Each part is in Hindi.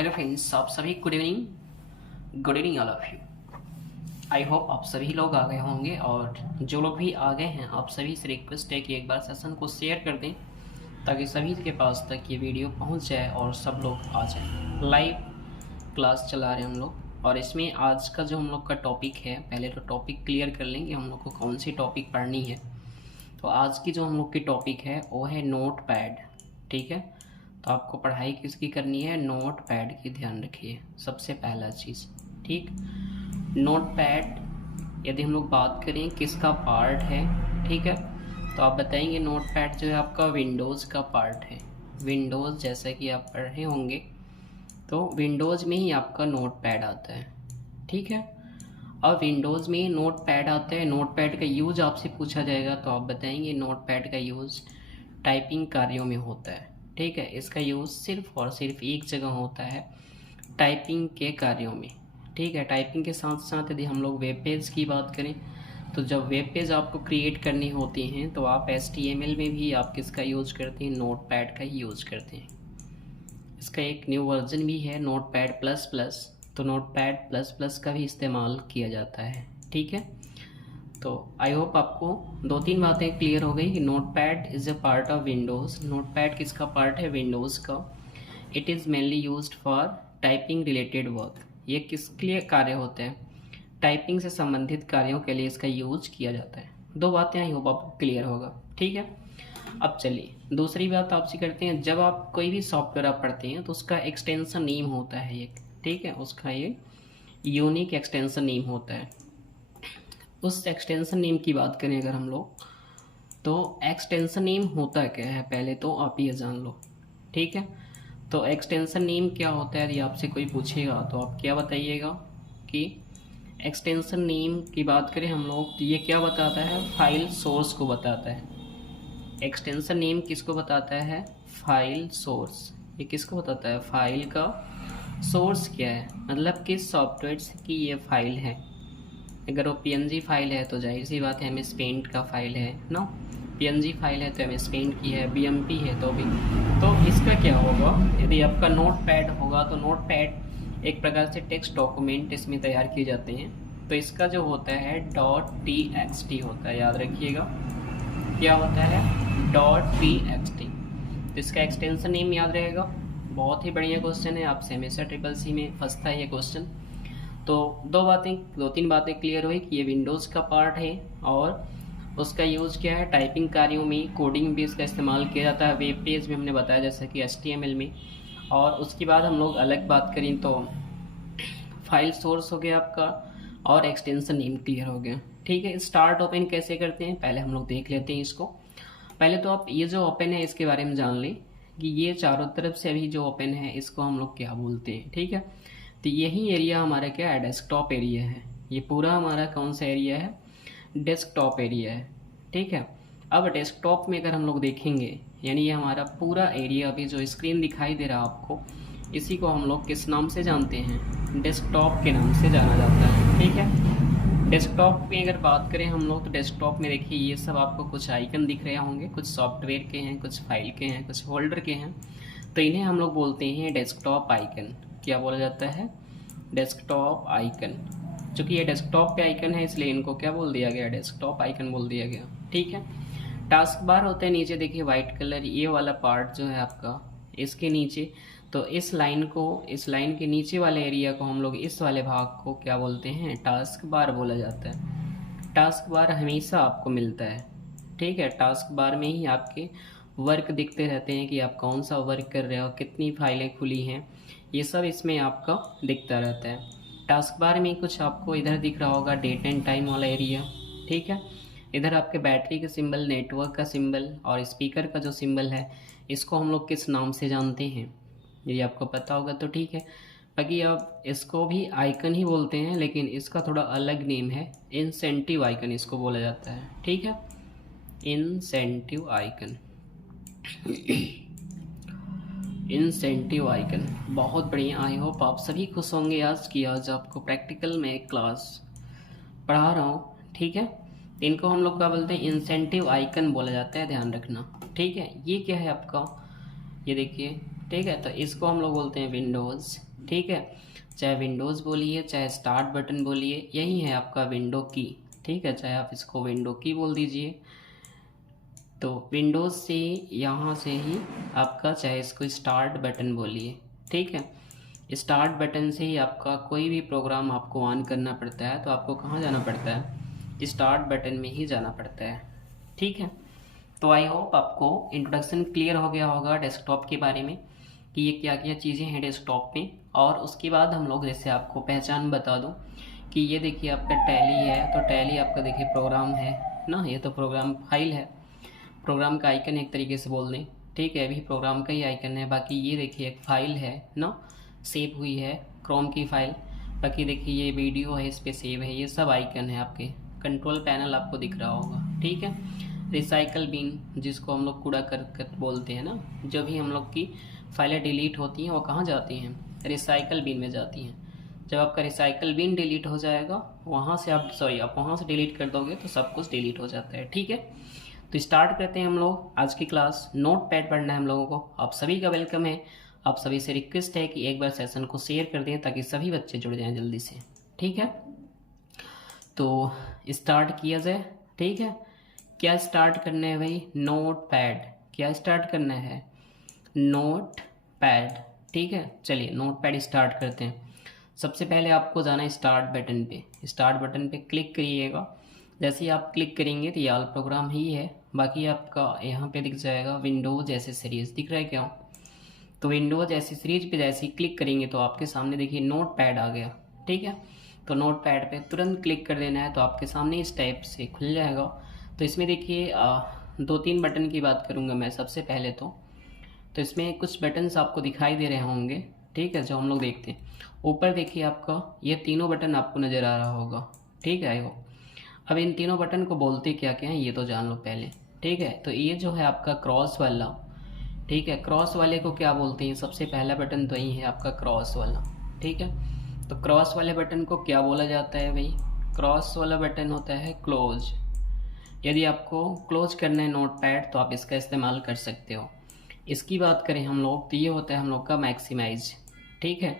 हेलो फ्रेंड्स, आप सभी good evening all of you. I hope आप सभी लोग आ गए होंगे, और जो लोग भी आ गए हैं आप सभी से रिक्वेस्ट है कि एक बार सेशन को शेयर कर दें ताकि सभी के पास तक ये वीडियो पहुंच जाए और सब लोग आ जाएं। लाइव क्लास चला रहे हैं हम लोग, और इसमें आज का जो हम लोग का टॉपिक है, पहले तो टॉपिक क्लियर कर लेंगे हम लोग को कौन सी टॉपिक पढ़नी है। तो आज की जो हम लोग की टॉपिक है वो है नोट पैड। ठीक है, तो आपको पढ़ाई किसकी करनी है? नोट पैड की। ध्यान रखिए सबसे पहला चीज़। ठीक, नोट पैड यदि हम लोग बात करें किसका पार्ट है, ठीक है, तो आप बताएंगे नोट पैड जो है आपका विंडोज़ का पार्ट है। विंडोज़ जैसा कि आप पढ़ रहे होंगे तो विंडोज़ में ही आपका नोट पैड आता है। ठीक है, और विंडोज़ में नोट पैड आता है। नोट पैड का यूज़ आपसे पूछा जाएगा तो आप बताएंगे नोट पैड का यूज़ टाइपिंग कार्यों में होता है। ठीक है, इसका यूज़ सिर्फ और सिर्फ एक जगह होता है, टाइपिंग के कार्यों में। ठीक है, टाइपिंग के साथ साथ यदि हम लोग वेब पेज की बात करें तो जब वेब पेज आपको क्रिएट करनी होती हैं तो आप HTML में भी आप किसका यूज़ करते हैं? नोट पैड का ही यूज़ करते हैं। इसका एक न्यू वर्जन भी है नोट पैड प्लस प्लस, तो नोट पैड प्लस प्लस का भी इस्तेमाल किया जाता है। ठीक है, तो आई होप आपको दो तीन बातें क्लियर हो गई कि note pad is a part of Windows. Note pad किसका पार्ट है? विंडोज़ का। It is mainly used for typing related work. ये किसके लिए कार्य होते हैं? टाइपिंग से संबंधित कार्यों के लिए इसका यूज किया जाता है। दो बातें आई होप आपको क्लियर होगा। ठीक है, अब चलिए दूसरी बात आपसे करते हैं। जब आप कोई भी सॉफ्टवेयर आप पढ़ते हैं तो उसका एक्सटेंशन नेम होता है एक। ठीक है, उसका ये यूनिक एक्सटेंशन नेम होता है। उस एक्सटेंशन नेम की बात करें अगर हम लोग, तो एक्सटेंशन नेम होता क्या है पहले तो आप ये जान लो। ठीक है, तो एक्सटेंशन नेम क्या होता है? यदि आपसे कोई पूछेगा तो आप क्या बताइएगा कि एक्सटेंशन नेम की बात करें हम लोग तो ये क्या बताता है? फाइल सोर्स को बताता है। एक्सटेंशन नेम किसको बताता है? File source. ये किसको बताता है? फाइल का सोर्स क्या है, मतलब किस सॉफ्टवेयर की ये फाइल है। अगर वो PNG फाइल है तो जाहिर सी बात है MS पेंट का फाइल है ना। PNG फाइल है तो MS पेंट की है, BMP है तो भी। तो इसका क्या होगा? यदि आपका नोट पैड होगा तो नोट पैड एक प्रकार से टेक्स्ट डॉक्यूमेंट इसमें तैयार किए जाते हैं, तो इसका जो होता है .txt होता है। याद रखिएगा क्या होता है? .txt। तो इसका एक्सटेंशन नेम याद रहेगा। बहुत ही बढ़िया क्वेश्चन है, आपसे हमेशा CCC में फंसता है ये क्वेश्चन। तो दो तीन बातें क्लियर हुई कि ये विंडोज़ का पार्ट है और उसका यूज़ क्या है? टाइपिंग कार्यों में, कोडिंग भी इसका इस्तेमाल किया जाता है। वेब पेज में हमने बताया जैसा कि HTML में। और उसके बाद हम लोग अलग बात करें तो फाइल सोर्स हो गया आपका और एक्सटेंशन नेम क्लियर हो गया। ठीक है, स्टार्ट ओपन कैसे करते हैं पहले हम लोग देख लेते हैं इसको। पहले तो आप ये जो ओपन है इसके बारे में जान लें कि ये चारों तरफ से अभी जो ओपन है इसको हम लोग क्या बोलते हैं। ठीक है, तो यही एरिया हमारा क्या है? डेस्कटॉप एरिया है। ये पूरा हमारा कौन सा एरिया है? डेस्कटॉप एरिया है। ठीक है, अब डेस्कटॉप में अगर हम लोग देखेंगे, यानी ये हमारा पूरा एरिया अभी जो स्क्रीन दिखाई दे रहा है आपको, इसी को हम लोग किस नाम से जानते हैं? डेस्कटॉप के नाम से जाना जाता है। ठीक है, डेस्कटॉप में अगर बात करें हम लोग तो डेस्कटॉप में देखिए ये सब आपको कुछ आइकन दिख रहे होंगे, कुछ सॉफ्टवेयर के हैं, कुछ फाइल के हैं, कुछ फोल्डर के हैं, तो इन्हें हम लोग बोलते हैं डेस्कटॉप आइकन। क्या बोला जाता है? Desktop icon. चूँकि ये डेस्कटॉप पे आइकन है इसलिए इनको क्या बोल दिया गया? डेस्कटॉप आइकन बोल दिया गया। ठीक है, टास्क बार होता है नीचे देखिए वाइट कलर, ये वाला पार्ट जो है आपका इसके नीचे, तो इस लाइन के नीचे वाले एरिया को हम लोग, इस वाले भाग को क्या बोलते हैं? टास्क बार बोला जाता है। टास्क बार हमेशा आपको मिलता है। ठीक है, टास्क बार में ही आपके वर्क दिखते रहते हैं कि आप कौन सा वर्क कर रहे हो, कितनी फाइलें खुली हैं, ये सब इसमें आपका दिखता रहता है। टास्क बार में कुछ आपको इधर दिख रहा होगा डेट एंड टाइम वाला एरिया। ठीक है, इधर आपके बैटरी का सिंबल, नेटवर्क का सिंबल और स्पीकर का जो सिंबल है इसको हम लोग किस नाम से जानते हैं? यदि आपको पता होगा तो ठीक है, बाकी आप इसको भी आइकन ही बोलते हैं लेकिन इसका थोड़ा अलग नेम है, इंसेंटिव आइकन इसको बोला जाता है। ठीक है, इंसेंटिव आइकन। इंसेंटिव आइकन, बहुत बढ़िया। आई होप आप सभी खुश होंगे आज की आज आपको प्रैक्टिकल में एक क्लास पढ़ा रहा हूँ। ठीक है, इनको हम लोग क्या बोलते हैं? इंसेंटिव आइकन बोला जाता है, ध्यान रखना। ठीक है, ये क्या है आपका? ये देखिए। ठीक है, तो इसको हम लोग बोलते हैं विंडोज़ ठीक है। चाहे विंडोज़ बोलिए, चाहे स्टार्ट बटन बोलिए, यही है आपका विंडो की, ठीक है। चाहे आप इसको विंडो की बोल दीजिए। तो विंडोज़ से यहाँ से ही आपका, चाहे इसको स्टार्ट बटन बोलिए, ठीक है। स्टार्ट बटन से ही आपका कोई भी प्रोग्राम आपको ऑन करना पड़ता है तो आपको कहाँ जाना पड़ता है, स्टार्ट बटन में ही जाना पड़ता है, ठीक है। तो आई होप आपको इंट्रोडक्शन क्लियर हो गया होगा डेस्कटॉप के बारे में कि ये क्या क्या चीज़ें हैं डेस्कटॉप में। और उसके बाद हम लोग जैसे आपको पहचान बता दूं कि ये देखिए आपका टैली है, तो टैली आपका देखिए प्रोग्राम है ना, ये तो प्रोग्राम फाइल है, प्रोग्राम का आइकन एक तरीके से बोल दें, ठीक है। अभी प्रोग्राम का ही आइकन है। बाकी ये देखिए एक फ़ाइल है ना, सेव हुई है क्रोम की फ़ाइल। बाकी देखिए ये वीडियो है, इस पर सेव है, ये सब आइकन है आपके। कंट्रोल पैनल आपको दिख रहा होगा, ठीक है। रिसाइकल बिन, जिसको हम लोग कूड़ा करकट बोलते हैं ना, जो भी हम लोग की फाइलें डिलीट होती हैं वो कहाँ जाती हैं, रिसाइकल बिन में जाती हैं। जब आपका रिसाइकल बिन डिलीट हो जाएगा, वहाँ से आप आप वहाँ से डिलीट कर दोगे तो सब कुछ डिलीट हो जाता है, ठीक है। तो स्टार्ट करते हैं हम लोग आज की क्लास। नोट पैड पढ़ना है हम लोगों को। आप सभी का वेलकम है। आप सभी से रिक्वेस्ट है कि एक बार सेशन को शेयर कर दें ताकि सभी बच्चे जुड़ जाएं जल्दी से, ठीक है। तो स्टार्ट किया जाए, ठीक है। क्या स्टार्ट करना है भाई, नोट पैड। क्या स्टार्ट करना है, नोट पैड, ठीक है। चलिए नोट पैड स्टार्ट करते हैं। सबसे पहले आपको जाना है स्टार्ट बटन पे। स्टार्ट बटन पे क्लिक करिएगा। जैसे ही आप क्लिक करेंगे तो ये ऑल प्रोग्राम ही है। बाकी आपका यहाँ पे दिख जाएगा विंडोज़ एसेसरीज, दिख रहा है क्या। तो विंडोज़ एसेसरीज पे जैसे ही क्लिक करेंगे तो आपके सामने देखिए नोट पैड आ गया, ठीक है। तो नोट पैड पे तुरंत क्लिक कर देना है तो आपके सामने इस टाइप से खुल जाएगा। तो इसमें देखिए 2-3 बटन की बात करूँगा मैं सबसे पहले तो इसमें कुछ बटन्स आपको दिखाई दे रहे होंगे, ठीक है, जो हम लोग देखते हैं। ऊपर देखिए आपका ये तीनों बटन आपको नज़र आ रहा होगा, ठीक है। वो अब इन तीनों बटन को बोलते क्या क्या हैं ये तो जान लो पहले, ठीक है। तो ये जो है आपका क्रॉस वाला, ठीक है, क्रॉस वाले को क्या बोलते हैं, सबसे पहला बटन तो यही है आपका क्रॉस वाला, ठीक है। तो क्रॉस वाले बटन को क्या बोला जाता है भाई, क्रॉस वाला बटन होता है क्लोज। यदि आपको क्लोज करना है नोट पैड तो आप इसका इस्तेमाल कर सकते हो। इसकी बात करें हम लोग तो ये होता है हम लोग का मैक्सिमाइज, ठीक है,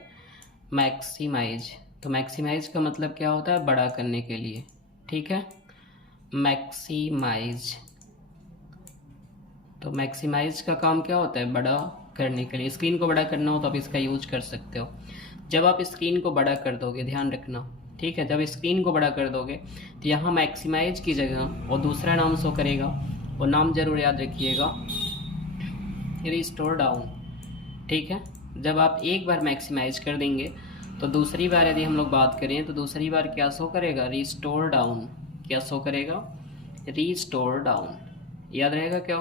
मैक्सिमाइज। तो मैक्सिमाइज का मतलब क्या होता है, बड़ा करने के लिए, ठीक है, मैक्सिमाइज। तो मैक्सिमाइज का काम क्या होता है, बड़ा करने के लिए। स्क्रीन को बड़ा करना हो तो आप इसका यूज कर सकते हो। जब आप स्क्रीन को बड़ा कर दोगे, ध्यान रखना, ठीक है, जब स्क्रीन को बड़ा कर दोगे तो यहाँ मैक्सिमाइज की जगह और दूसरा नाम शो करेगा, वो नाम जरूर याद रखिएगा, रिस्टोर डाउन, ठीक है। जब आप एक बार मैक्सिमाइज कर देंगे तो दूसरी बार यदि हम लोग बात करें तो दूसरी बार क्या शो करेगा, रिस्टोर डाउन। क्या शो करेगा, रिस्टोर डाउन। याद रहेगा क्या,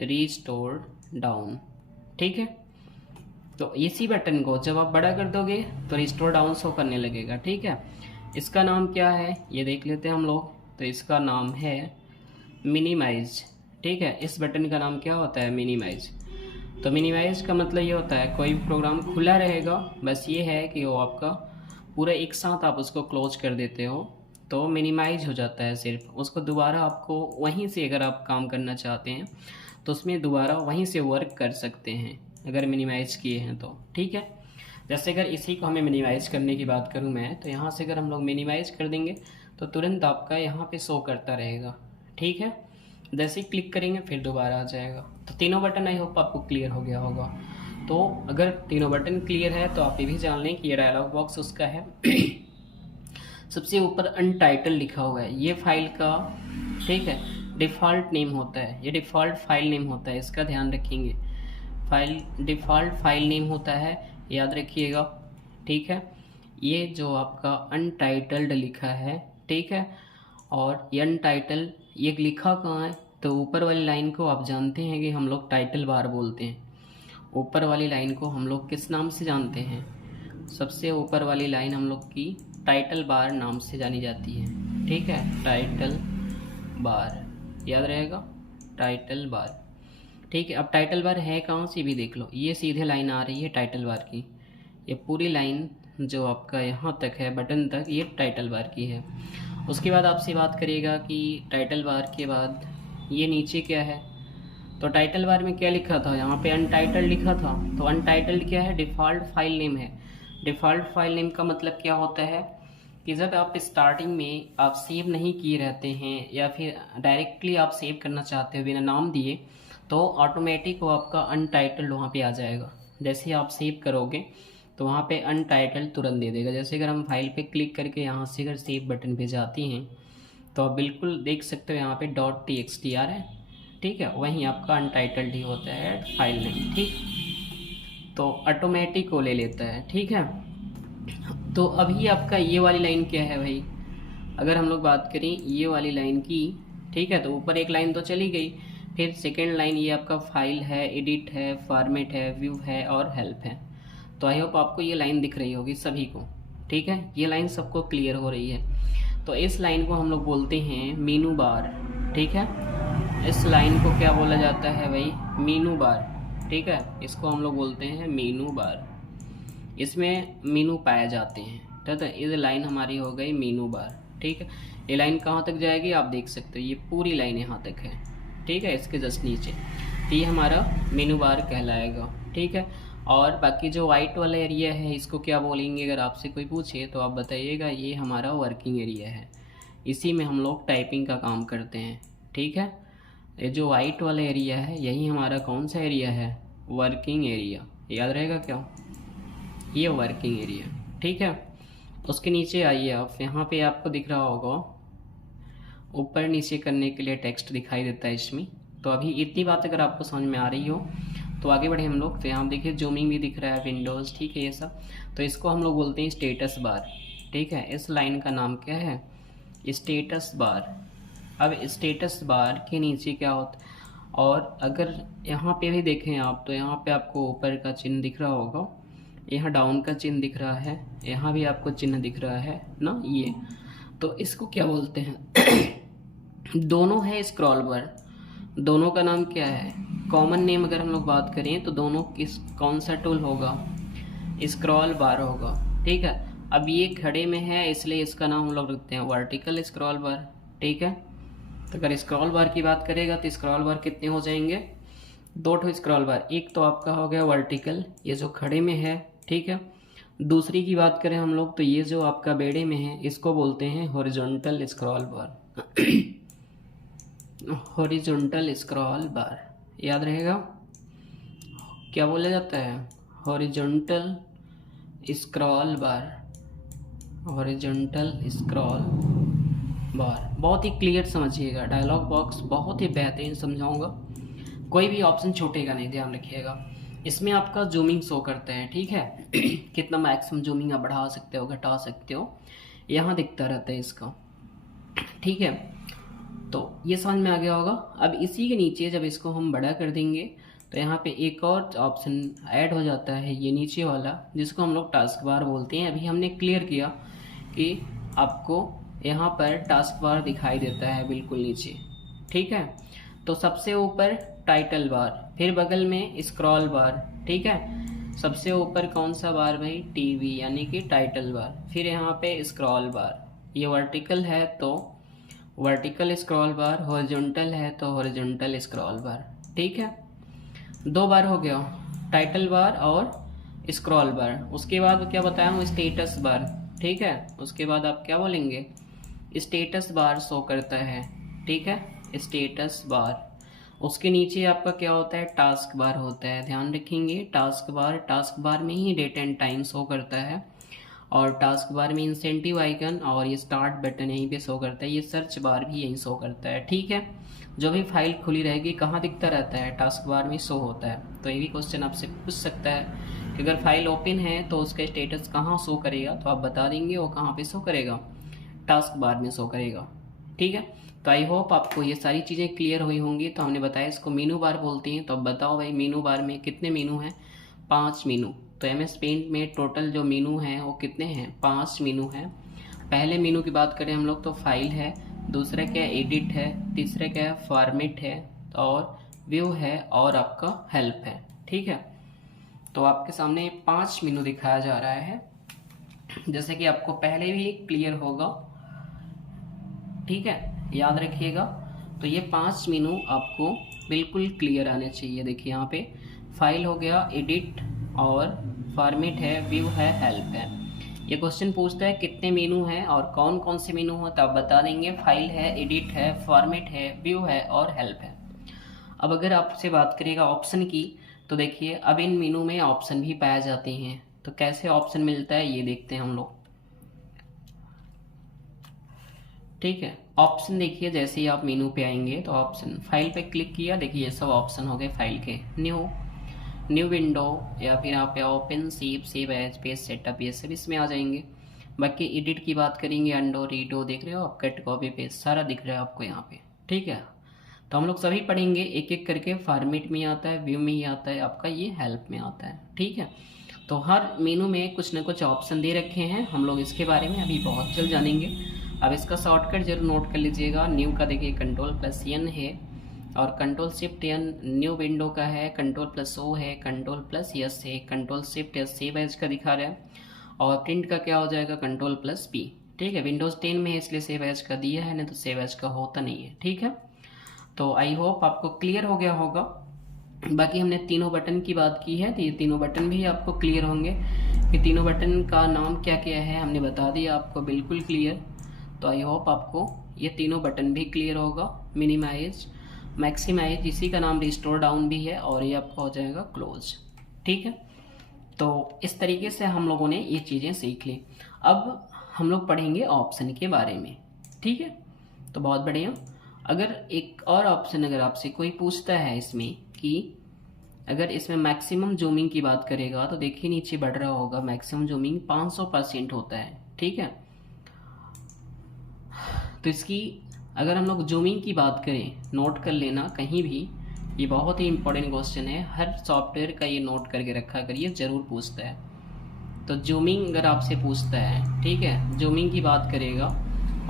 रिस्टोर डाउन, ठीक है। तो इसी बटन को जब आप बड़ा कर दोगे तो रिस्टोर डाउन शो करने लगेगा, ठीक है। इसका नाम क्या है ये देख लेते हैं हम लोग। तो इसका नाम है मिनिमाइज, ठीक है। इस बटन का नाम क्या होता है, मिनिमाइज। तो मिनिमाइज का मतलब ये होता है कोई भी प्रोग्राम खुला रहेगा, बस ये है कि वो आपका पूरा एक साथ आप उसको क्लोज कर देते हो तो मिनिमाइज हो जाता है। सिर्फ उसको दोबारा आपको वहीं से अगर आप काम करना चाहते हैं तो उसमें दोबारा वहीं से वर्क कर सकते हैं अगर मिनिमाइज किए हैं तो, ठीक है। जैसे अगर इसी को हमें मिनिमाइज करने की बात करूं मैं तो यहाँ से अगर हम लोग मिनिमाइज कर देंगे तो तुरंत आपका यहाँ पे शो करता रहेगा, ठीक है। जैसे ही क्लिक करेंगे फिर दोबारा आ जाएगा। तो तीनों बटन आई होप आपको क्लियर हो गया होगा। तो अगर तीनों बटन क्लियर है तो आप ये भी जान लें कि ये डायलॉग बॉक्स उसका है। सबसे ऊपर अनटाइटल लिखा हुआ है, ये फाइल का, ठीक है, डिफ़ॉल्ट नेम होता है, ये डिफ़ॉल्ट फाइल नेम होता है, इसका ध्यान रखेंगे। फाइल डिफ़ॉल्ट फाइल नेम होता है, याद रखिएगा, ठीक है। ये जो आपका अनटाइटल्ड लिखा है, ठीक है, और ये अनटाइटल ये लिखा कहाँ है, तो ऊपर वाली लाइन को आप जानते हैं कि हम लोग टाइटल बार बोलते हैं। ऊपर वाली लाइन को हम लोग किस नाम से जानते हैं, सबसे ऊपर वाली लाइन हम लोग की टाइटल बार नाम से जानी जाती है, ठीक है, टाइटल बार, याद रहेगा, टाइटल बार, ठीक है। अब टाइटल बार है कहाँ से भी देख लो, ये सीधे लाइन आ रही है टाइटल बार की, ये पूरी लाइन जो आपका यहाँ तक है बटन तक, ये टाइटल बार की है। उसके बाद आपसे बात करिएगा कि टाइटल बार के बाद ये नीचे क्या है, तो टाइटल बार में क्या लिखा था, यहाँ पे अनटाइटल्ड लिखा था। तो अनटाइटल्ड क्या है, डिफ़ॉल्ट फाइल नेम है। डिफ़ॉल्ट फाइल नेम का मतलब क्या होता है कि जब आप स्टार्टिंग में आप सेव नहीं किए रहते हैं या फिर डायरेक्टली आप सेव करना चाहते हो बिना नाम दिए, तो ऑटोमेटिक वो आपका अनटाइटल्ड वहाँ पे आ जाएगा। जैसे ही आप सेव करोगे तो वहाँ पे अनटाइटल्ड तुरंत दे देगा। जैसे अगर हम फाइल पे क्लिक करके यहाँ से अगर सेव बटन पे जाती हैं तो आप बिल्कुल देख सकते हो यहाँ पे .txt आ रहा है, ठीक है, वहीं आपका अनटाइटल्ड ही होता है फाइल नेम, ठीक। तो ऑटोमेटिक वो ले लेता है, ठीक है। तो अभी आपका ये वाली लाइन क्या है भाई, अगर हम लोग बात करें ये वाली लाइन की, ठीक है, तो ऊपर एक लाइन तो चली गई, फिर सेकेंड लाइन ये आपका फाइल है, एडिट है, फॉर्मेट है, व्यू है और हेल्प है। तो आई होप आपको ये लाइन दिख रही होगी सभी को, ठीक है, ये लाइन सबको क्लियर हो रही है। तो इस लाइन को हम लोग बोलते हैं मीनू बार, ठीक है। इस लाइन को क्या बोला जाता है भाई, मीनू बार, ठीक है, इसको हम लोग बोलते हैं मीनू बार। इसमें मीनू पाए जाते हैं, ठीक है। ये लाइन हमारी हो गई मीनू बार, ठीक है। ये लाइन कहाँ तक जाएगी आप देख सकते हो, ये पूरी लाइन यहाँ तक है, ठीक है, इसके जस्ट नीचे। तो ये हमारा मीनू बार कहलाएगा, ठीक है। और बाकी जो वाइट वाला एरिया है इसको क्या बोलेंगे, अगर आपसे कोई पूछे तो आप बताइएगा ये हमारा वर्किंग एरिया है। इसी में हम लोग टाइपिंग का काम करते हैं, ठीक है। ये जो वाइट वाला एरिया है यही हमारा कौन सा एरिया है, वर्किंग एरिया, याद रहेगा क्या, ये वर्किंग एरिया, ठीक है। उसके नीचे आइए आप, यहाँ पे आपको दिख रहा होगा ऊपर नीचे करने के लिए टेक्स्ट दिखाई देता है इसमें। तो अभी इतनी बात अगर आपको समझ में आ रही हो तो आगे बढ़े हम लोग। तो यहाँ देखिए जूमिंग भी दिख रहा है, विंडोज़, ठीक है, ये सब। तो इसको हम लोग बोलते हैं स्टेटस बार, ठीक है। इस लाइन का नाम क्या है, स्टेटस बार। अब स्टेटस बार के नीचे क्या होता है, और अगर यहाँ पे भी देखें आप तो यहाँ पे आपको ऊपर का चिन्ह दिख रहा होगा, यहाँ डाउन का चिन्ह दिख रहा है, यहाँ भी आपको चिन्ह दिख रहा है ना, ये। तो इसको क्या बोलते हैं दोनों है स्क्रॉल बार। दोनों का नाम क्या है, कॉमन नेम अगर हम लोग बात करें तो दोनों कौन सा टूल होगा, स्क्रॉल बार होगा, ठीक है। अब ये खड़े में है इसलिए इसका नाम हम लोग रखते हैं वर्टिकल स्क्रॉल बार, ठीक है। तो अगर स्क्रॉल बार की बात करेगा तो स्क्रॉल बार कितने हो जाएंगे, 2 स्क्रॉल बार। एक तो आपका हो गया वर्टिकल, ये जो खड़े में है, ठीक है। दूसरी की बात करें हम लोग तो ये जो आपका बेड़े में है इसको बोलते हैं हॉरिजॉन्टल स्क्रॉल बार। हॉरिजॉन्टल स्क्रॉल बार, याद रहेगा क्या बोला जाता है, हॉरिजॉन्टल स्क्रॉल बार, हॉरिजॉन्टल स्क्रॉल बार। बहुत ही क्लियर समझिएगा, डायलॉग बॉक्स बहुत ही बेहतरीन समझाऊंगा, कोई भी ऑप्शन छूटेगा नहीं, ध्यान रखिएगा। इसमें आपका जूमिंग शो करता है, ठीक है। कितना मैक्सिमम जूमिंग आप बढ़ा सकते हो, घटा सकते हो, यहाँ दिखता रहता है इसका, ठीक है। तो ये समझ में आ गया होगा। अब इसी के नीचे जब इसको हम बड़ा कर देंगे तो यहाँ पे एक और ऑप्शन ऐड हो जाता है, ये नीचे वाला, जिसको हम लोग टास्क बार बोलते हैं। अभी हमने क्लियर किया कि आपको यहाँ पर टास्क बार दिखाई देता है बिल्कुल नीचे, ठीक है। तो सबसे ऊपर टाइटल बार, फिर बगल में स्क्रॉल बार, ठीक है। सबसे ऊपर कौन सा बार भाई, टीवी, यानी कि टाइटल बार। फिर यहाँ पे स्क्रॉल बार, ये वर्टिकल है तो वर्टिकल स्क्रॉल बार, हॉरिजॉन्टल है तो हॉरिजॉन्टल स्क्रॉल बार, ठीक है। 2 बार हो गया, टाइटल बार और स्क्रॉल बार। उसके बाद क्या बताया हूँ, स्टेटस बार, ठीक है। उसके बाद आप क्या बोलेंगे, स्टेटस बार शो करता है, ठीक है, स्टेटस बार। उसके नीचे आपका क्या होता है, टास्क बार होता है, ध्यान रखेंगे। टास्क बार में ही डेट एंड टाइम शो करता है, और टास्क बार में इंसेंटिव आइकन और ये स्टार्ट बटन यहीं पे शो करता है। ये सर्च बार भी यहीं शो करता है, ठीक है। जो भी फाइल खुली रहेगी कहाँ दिखता रहता है, टास्क बार में शो होता है। तो ये भी क्वेश्चन आपसे पूछ सकता है कि अगर फाइल ओपन है तो उसका स्टेटस कहाँ शो करेगा, तो आप बता देंगे वो कहाँ पे शो करेगा, टास्क बार में शो करेगा, ठीक है। तो आई होप आपको ये सारी चीज़ें क्लियर हुई होंगी। तो हमने बताया इसको मीनू बार बोलते हैं। तो अब बताओ भाई मीनू बार में कितने मीनू हैं, 5 मीनू। तो MS पेंट में टोटल जो मीनू हैं वो कितने हैं, 5 मीनू हैं। पहले मीनू की बात करें हम लोग तो फाइल है, दूसरा क्या है एडिट है, तीसरा क्या है फॉर्मेट है, और व्यू है, और आपका हेल्प है, ठीक है। तो आपके सामने 5 मीनू दिखाया जा रहा है, जैसे कि आपको पहले भी क्लियर होगा, ठीक है, याद रखिएगा। तो ये 5 मेनू आपको बिल्कुल क्लियर आने चाहिए। देखिए यहाँ पे फाइल हो गया, एडिट और फॉर्मेट है, व्यू है, हेल्प है। ये क्वेश्चन पूछता है कितने मेनू हैं और कौन कौन से मेनू हो, तो आप बता देंगे फाइल है, एडिट है, फॉर्मेट है, व्यू है और हेल्प है। अब अगर आपसे बात करेगा ऑप्शन की, तो देखिए अब इन मेनू में ऑप्शन भी पाए जाते हैं। तो कैसे ऑप्शन मिलता है ये देखते हैं हम लोग। ठीक है, ऑप्शन देखिए जैसे ही आप मेनू पे आएंगे तो ऑप्शन, फाइल पे क्लिक किया, देखिए ये सब ऑप्शन हो गए फाइल के। न्यू विंडो या फिर आप पे open, save as, page setup, ये सब इसमें आ जाएंगे। बाकी एडिट की बात करेंगे, अंडो, रीडो, देख रहे हो आप, कट, कॉपी, पेस्ट सारा दिख रहा है आपको यहाँ पे। ठीक है, तो हम लोग सभी पढ़ेंगे एक एक करके। फॉर्मेट में आता है, व्यू में ही आता है, आपका ये हेल्प में आता है। ठीक है, तो हर मेनू में कुछ ना कुछ ऑप्शन दे रखे हैं, हम लोग इसके बारे में अभी बहुत जल्द जानेंगे। अब इसका शॉर्टकट जरूर नोट कर लीजिएगा। न्यू का देखिए Ctrl+N है और Ctrl+Shift+N न्यू विंडो का है, Ctrl+O है, Ctrl+S है, Ctrl+Shift+S सेव एज का दिखा रहा है, और प्रिंट का क्या हो जाएगा Ctrl+P। ठीक है, विंडोज़ 10 में है इसलिए सेव एज का दिया है, नहीं तो सेव एज का होता नहीं है। ठीक है, तो आई होप आपको क्लियर हो गया होगा। बाकी हमने तीनों बटन की बात की है, तो ये तीनों बटन भी आपको क्लियर होंगे कि तीनों बटन का नाम क्या क्या है, हमने बता दिया आपको बिल्कुल क्लियर। तो आई होप आपको ये तीनों बटन भी क्लियर होगा। मिनिमाइज, मैक्सिमाइज, इसी का नाम रिस्टोर डाउन भी है, और ये आपका हो जाएगा क्लोज। ठीक है, तो इस तरीके से हम लोगों ने ये चीज़ें सीख ली। अब हम लोग पढ़ेंगे ऑप्शन के बारे में। ठीक है, तो बहुत बढ़िया। अगर एक और ऑप्शन अगर आपसे कोई पूछता है इसमें कि अगर इसमें मैक्सिमम जूमिंग की बात करेगा, तो देखिए नीचे बढ़ रहा होगा, मैक्सिमम जूमिंग 500% होता है। ठीक है, तो इसकी अगर हम लोग जूमिंग की बात करें, नोट कर लेना कहीं भी, ये बहुत ही इंपॉर्टेंट क्वेश्चन है, हर सॉफ्टवेयर का ये नोट करके रखा करिए, ज़रूर पूछता है। तो जूमिंग अगर आपसे पूछता है, ठीक है, जूमिंग की बात करेगा,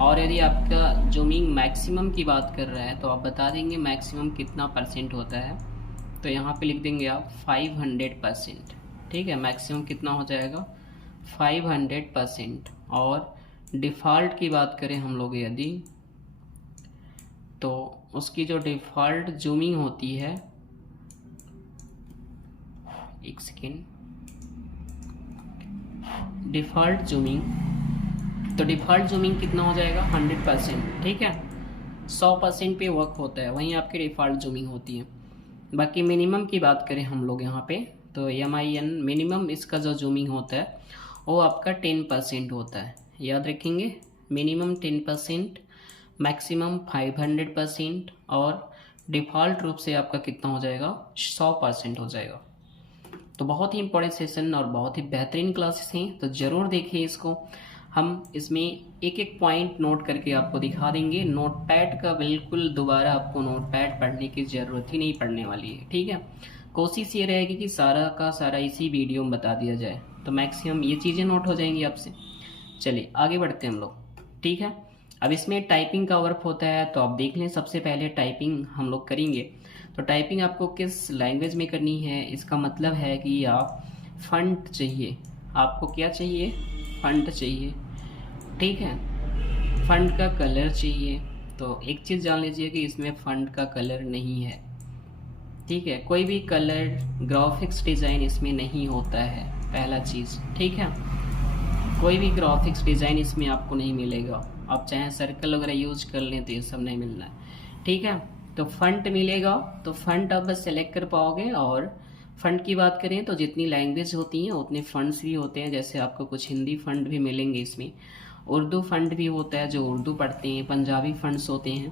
और यदि आपका जूमिंग मैक्सिमम की बात कर रहा है, तो आप बता देंगे मैक्सिमम कितना परसेंट होता है। तो यहाँ पे लिख देंगे आप 500%। ठीक है, मैक्सिमम कितना हो जाएगा 500%। और डिफ़ॉल्ट की बात करें हम लोग यदि, तो उसकी जो डिफ़ॉल्ट जूमिंग होती है, एक सेकेंड, डिफ़ॉल्ट जूमिंग, तो डिफ़ॉल्ट जूमिंग कितना हो जाएगा 100%। ठीक है, 100% पे वर्क होता है, वहीं आपकी डिफ़ॉल्ट जूमिंग होती है। बाकी मिनिमम की बात करें हम लोग यहाँ पे, तो MIN मिनिमम इसका जो जूमिंग होता है वो आपका 10% होता है, याद रखेंगे। मिनिमम 10%, मैक्सिमम 500%, और डिफ़ॉल्ट रूप से आपका कितना हो जाएगा 100% हो जाएगा। तो बहुत ही इंपॉर्टेंट सेशन और बहुत ही बेहतरीन क्लासेस हैं, तो ज़रूर देखिए इसको। हम इसमें एक एक पॉइंट नोट करके आपको दिखा देंगे। नोटपैड का बिल्कुल दोबारा आपको नोटपैड पढ़ने की ज़रूरत ही नहीं पड़ने वाली है। ठीक है, कोशिश ये रहेगी कि सारा का सारा इसी वीडियो में बता दिया जाए, तो मैक्सिमम ये चीज़ें नोट हो जाएंगी आपसे। चलिए आगे बढ़ते हैं हम लोग। ठीक है, अब इसमें टाइपिंग का वर्क होता है, तो आप देख लें। सबसे पहले टाइपिंग हम लोग करेंगे, तो टाइपिंग आपको किस लैंग्वेज में करनी है, इसका मतलब है कि आप फंट चाहिए, आपको क्या चाहिए, फंट चाहिए। ठीक है, फंट का कलर चाहिए। तो एक चीज़ जान लीजिए कि इसमें फंट का कलर नहीं है। ठीक है, कोई भी कलर ग्राफिक्स डिज़ाइन इसमें नहीं होता है, पहला चीज़। ठीक है, कोई भी ग्राफिक्स डिज़ाइन इसमें आपको नहीं मिलेगा। आप चाहे सर्कल वगैरह यूज कर लें तो ये सब नहीं मिलना है। ठीक है, तो फंट मिलेगा, तो फंट आप बस सेलेक्ट कर पाओगे। और फंट की बात करें तो जितनी लैंग्वेज होती हैं उतने फंड्स भी होते हैं। जैसे आपको कुछ हिंदी फंड भी मिलेंगे इसमें, उर्दू फंड भी होता है जो उर्दू पढ़ते हैं, पंजाबी फंड्स होते हैं,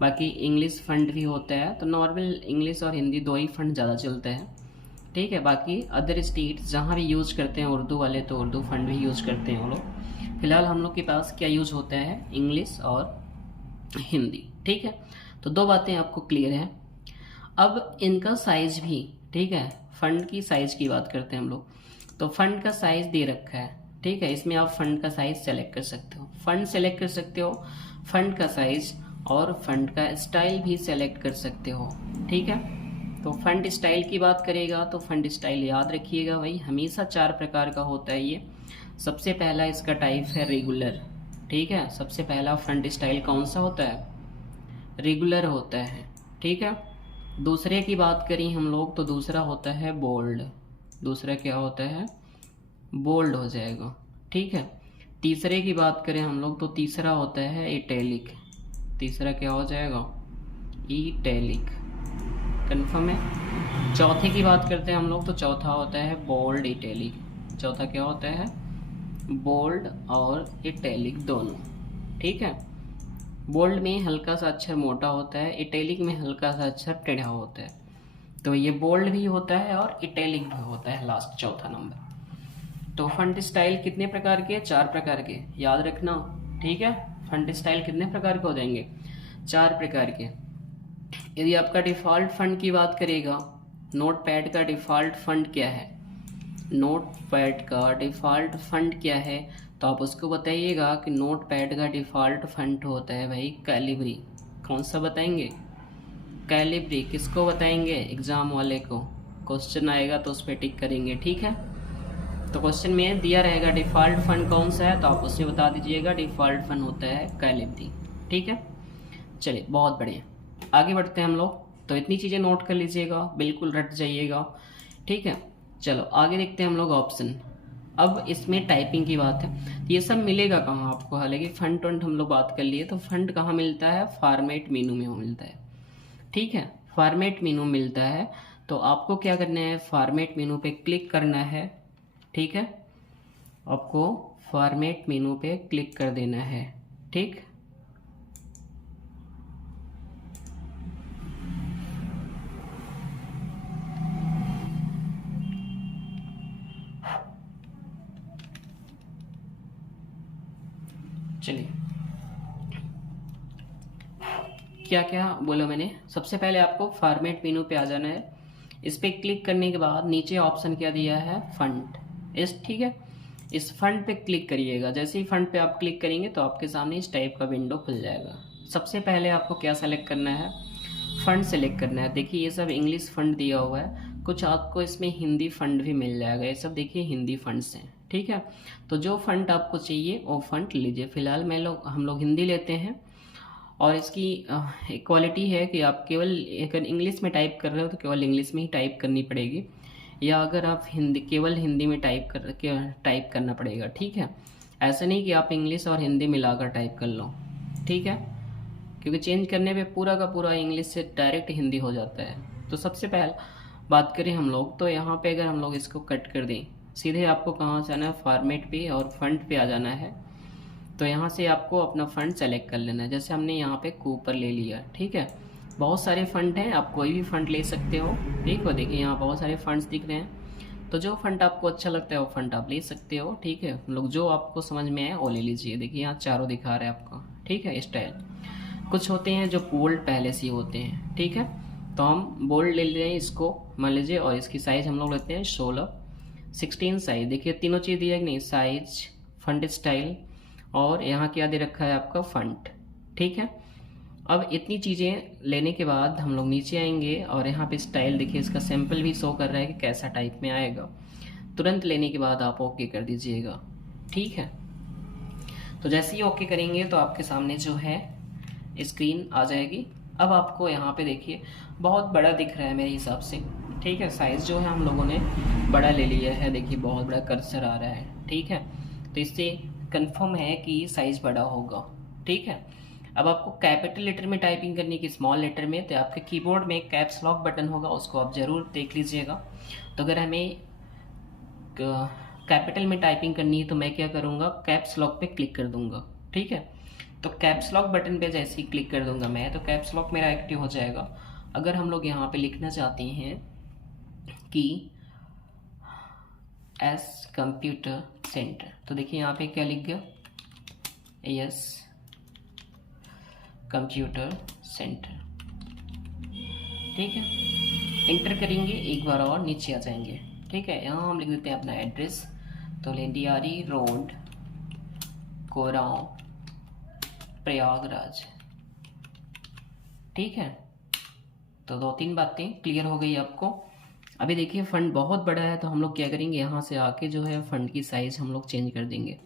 बाकी इंग्लिश फंड भी होता है। तो नॉर्मल इंग्लिश और हिंदी दो ही फंड ज़्यादा चलता है। ठीक है, बाकी अदर स्टेट जहाँ भी यूज़ करते हैं उर्दू वाले, तो उर्दू फंड भी यूज़ करते हैं वो लोग। फिलहाल हम लोग के पास क्या यूज़ होता है, इंग्लिश और हिंदी। ठीक है, तो दो बातें आपको क्लियर हैं। अब इनका साइज़ भी, ठीक है, फ़ंड की साइज़ की बात करते हैं हम लोग। तो फ़ंड का साइज़ दे रखा है। ठीक है, इसमें आप फ़ंड का साइज़ सेलेक्ट कर सकते हो, फ़ंड सेलेक्ट कर सकते हो, फ़ंड का साइज़ और फ़ंड का स्टाइल भी सेलेक्ट कर सकते हो। ठीक है, तो फ़ंड स्टाइल की बात करेगा तो फ़ंड स्टाइल याद रखिएगा भाई, हमेशा 4 प्रकार का होता है ये। सबसे पहला इसका टाइप है रेगुलर। ठीक है, सबसे पहला फ़ंड स्टाइल कौन सा होता है, रेगुलर होता है, ठीक है। दूसरे की बात करें हम लोग तो दूसरा होता है बोल्ड, दूसरा क्या होता है, बोल्ड हो जाएगा, ठीक है। तीसरे की बात करें हम लोग तो तीसरा होता है इटैलिक, तीसरा क्या हो जाएगा, इटैलिक, कन्फर्म है। चौथे की बात करते हैं हम लोग तो चौथा होता है बोल्ड इटैलिक, चौथा क्या होता है, बोल्ड और इटैलिक दोनों, ठीक है। बोल्ड में हल्का सा अक्षर मोटा होता है, इटैलिक में हल्का सा अक्षर टेढ़ा होता है। तो ये बोल्ड भी होता है और इटैलिक भी होता है लास्ट चौथा नंबर। तो फंट स्टाइल कितने प्रकार के, 4 प्रकार के, याद रखना, ठीक है। फंट स्टाइल कितने प्रकार के हो जाएंगे, 4 प्रकार के। यदि आपका डिफ़ॉल्ट फंड की बात करेगा, नोट पैड का डिफ़ॉल्ट फंड क्या है, नोट पैड का डिफ़ॉल्ट फंड क्या है, तो आप उसको बताइएगा कि नोट पैड का डिफ़ॉल्ट फंड होता है भाई कैलिब्री। कौन सा बताएंगे, कैलिब्री। किसको बताएंगे, एग्ज़ाम वाले को, क्वेश्चन आएगा तो उस पर टिक करेंगे, ठीक है। तो क्वेश्चन में दिया रहेगा डिफ़ॉल्ट फंड कौन सा है, तो आप उससे बता दीजिएगा डिफ़ॉल्ट फंड होता है कैलिब्री, ठीक है। चलिए बहुत बढ़िया, आगे बढ़ते हैं हम लोग। तो इतनी चीज़ें नोट कर लीजिएगा, बिल्कुल रट जाइएगा, ठीक है। चलो आगे देखते हैं हम लोग ऑप्शन। अब इसमें टाइपिंग की बात है, ये सब मिलेगा कहाँ आपको, हालांकि फंड वंड हम लोग बात कर लिए, तो फंड कहाँ मिलता है, फॉर्मेट मेनू में मिलता है, ठीक है। फॉर्मेट मेनू मिलता है, तो आपको क्या करना है, फॉर्मेट मेनू पे क्लिक करना है, ठीक है। आपको फॉर्मेट मेनू पे क्लिक कर देना है, ठीक। चलिए क्या क्या बोला मैंने, सबसे पहले आपको फॉर्मेट मेनू पे आ जाना है। इस पर क्लिक करने के बाद नीचे ऑप्शन क्या दिया है, फंड, इस, ठीक है। इस फंड पे क्लिक करिएगा, जैसे ही फंड पे आप क्लिक करेंगे तो आपके सामने इस टाइप का विंडो खुल जाएगा। सबसे पहले आपको क्या सेलेक्ट करना है, फ़ंड सेलेक्ट करना है। देखिए ये सब इंग्लिश फ़ंड दिया हुआ है, कुछ आपको इसमें हिंदी फ़ंड भी मिल जाएगा, ये सब देखिए हिंदी फ़ंड्स हैं, ठीक है। तो जो फ़ंड आपको चाहिए वो फ़ंड लीजिए। फ़िलहाल हम लोग हिंदी लेते हैं, और इसकी एक क्वालिटी है कि आप केवल अगर इंग्लिश में टाइप कर रहे हो तो केवल इंग्लिश में ही टाइप करनी पड़ेगी, या अगर आप केवल हिंदी में टाइप करना पड़ेगा, ठीक है। ऐसा नहीं कि आप इंग्लिश और हिंदी मिलाकर टाइप कर लो, ठीक है, क्योंकि चेंज करने पे पूरा का पूरा इंग्लिश से डायरेक्ट हिंदी हो जाता है। तो सबसे पहले बात करें हम लोग तो यहाँ पे अगर हम लोग इसको कट कर दें, सीधे आपको कहाँ जाना है, फॉर्मेट पे और फंड पे आ जाना है। तो यहाँ से आपको अपना फ़ंड सेलेक्ट कर लेना है, जैसे हमने यहाँ पे कूपर ले लिया, ठीक है। बहुत सारे फ़ंड हैं, आप कोई भी फ़ंड ले सकते हो, ठीक हो। देखिए यहाँ बहुत सारे फ़ंड्स दिख रहे हैं, तो जो फ़ंड आपको अच्छा लगता है वो फ़ंड आप ले सकते हो, ठीक है। लोग जो आपको समझ में आए वो ले लीजिए। देखिए यहाँ चारों दिखा रहे हैं आपको, ठीक है, स्टाइल। कुछ होते हैं जो बोल्ड पहले से ही होते हैं, ठीक है। तो हम बोल्ड ले रहे हैं इसको, मान लीजिए, और इसकी साइज़ हम लोग लेते हैं 16 साइज। देखिए तीनों चीज़ दिया कि नहीं, साइज, फंड स्टाइल, और यहाँ क्या दे रखा है आपका फंड, ठीक है। अब इतनी चीज़ें लेने के बाद हम लोग नीचे आएंगे, और यहाँ पे स्टाइल देखिए, इसका सैंपल भी शो कर रहा है कि कैसा टाइप में आएगा। तुरंत लेने के बाद आप ओके कर दीजिएगा, ठीक है। तो जैसे ही ओके करेंगे तो आपके सामने जो है स्क्रीन आ जाएगी। अब आपको यहाँ पे देखिए बहुत बड़ा दिख रहा है मेरे हिसाब से, ठीक है। साइज़ जो है हम लोगों ने बड़ा ले लिया है, देखिए बहुत बड़ा कर्सर आ रहा है, ठीक है। तो इससे कंफर्म है कि साइज़ बड़ा होगा, ठीक है। अब आपको कैपिटल लेटर में टाइपिंग करनी कि स्मॉल लेटर में, तो आपके कीबोर्ड में कैप्स लॉक बटन होगा, उसको आप ज़रूर देख लीजिएगा। तो अगर हमें कैपिटल में टाइपिंग करनी है तो मैं क्या करूँगा, कैप्स लॉक पे क्लिक कर दूँगा, ठीक है। तो कैप्स लॉक बटन पे जैसे ही क्लिक कर दूँगा मैं, तो कैप्स लॉक मेरा एक्टिव हो जाएगा। अगर हम लोग यहाँ पे लिखना चाहते हैं कि एस कंप्यूटर सेंटर, तो देखिए यहाँ पे क्या लिख गया, एस कंप्यूटर सेंटर, ठीक है। एंटर करेंगे, एक बार और नीचे आ जाएंगे, ठीक है। यहाँ हम लिख देते हैं अपना एड्रेस, तो लेंडियारी रोड, कोरांव, प्रयागराज, ठीक है। तो 2-3 बातें क्लियर हो गई आपको। अभी देखिए फ़ंड बहुत बड़ा है, तो हम लोग क्या करेंगे, यहाँ से आके जो है फ़ंड की साइज़ हम लोग चेंज कर देंगे।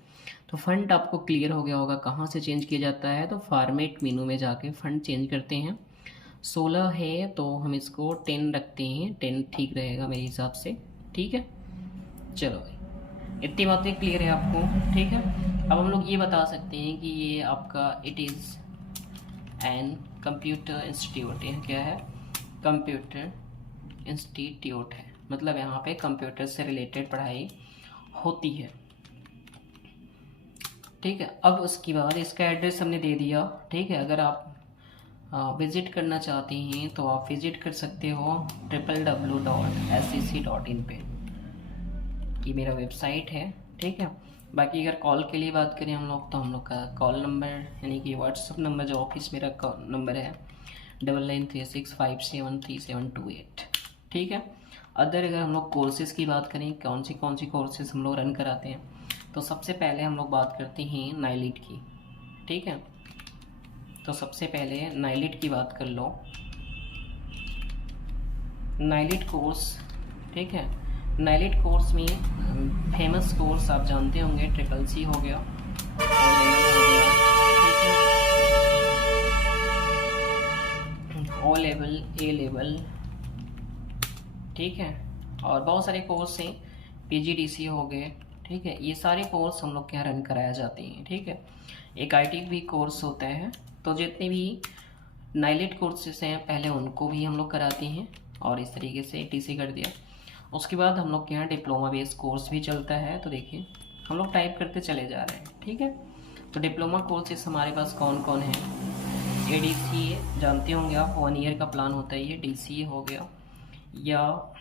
तो फंड आपको क्लियर हो गया होगा कहाँ से चेंज किया जाता है। तो फॉर्मेट मेनू में जाके फ़ंड चेंज करते हैं। 16 है तो हम इसको 10 रखते हैं, 10 ठीक रहेगा मेरे हिसाब से। ठीक है, चलो भाई इतनी बातें क्लियर है आपको। ठीक है, अब हम लोग ये बता सकते हैं कि ये आपका it is an computer institute. यह क्या है, कंप्यूटर इंस्टीट्यूट है, मतलब यहाँ पे कंप्यूटर से रिलेटेड पढ़ाई होती है। ठीक है, अब उसके बाद इसका एड्रेस हमने दे दिया। ठीक है, अगर आप विज़िट करना चाहते हैं तो आप विज़िट कर सकते हो www.scc.in पे, ये मेरा वेबसाइट है। ठीक है, बाकी अगर कॉल के लिए बात करें हम लोग, तो हम लोग का कॉल नंबर यानी कि व्हाट्सअप नंबर जो ऑफिस मेरा नंबर है 9936573728। ठीक है, अदर अगर हम लोग कोर्सेज़ की बात करें कौन सी कोर्सेज़ हम लोग रन कराते हैं, तो सबसे पहले हम लोग बात करते हैं नाइलिट की। ठीक है, तो सबसे पहले नाइलिट की बात कर लो, नाइलिट कोर्स। ठीक है, नाइलिट कोर्स में फेमस कोर्स आप जानते होंगे, CCC हो गया, O लेवल, A लेवल। ठीक है, और बहुत सारे कोर्स हैं, PGDC हो गए। ठीक है, ये सारे कोर्स हम लोग के यहाँ रन कराया जाते हैं। ठीक है, एक IT भी कोर्स होता है, तो जितने भी नाइलिट कोर्सेस हैं पहले उनको भी हम लोग कराते हैं, और इस तरीके से TC कर दिया। उसके बाद हम लोग के यहाँ डिप्लोमा बेस्ड कोर्स भी चलता है, तो देखिए हम लोग टाइप करते चले जा रहे हैं। ठीक है, तो डिप्लोमा कोर्सेस हमारे पास कौन कौन है, ADCA जानते होंगे आप, 1 ईयर का प्लान होता है ये, DCA हो गया, या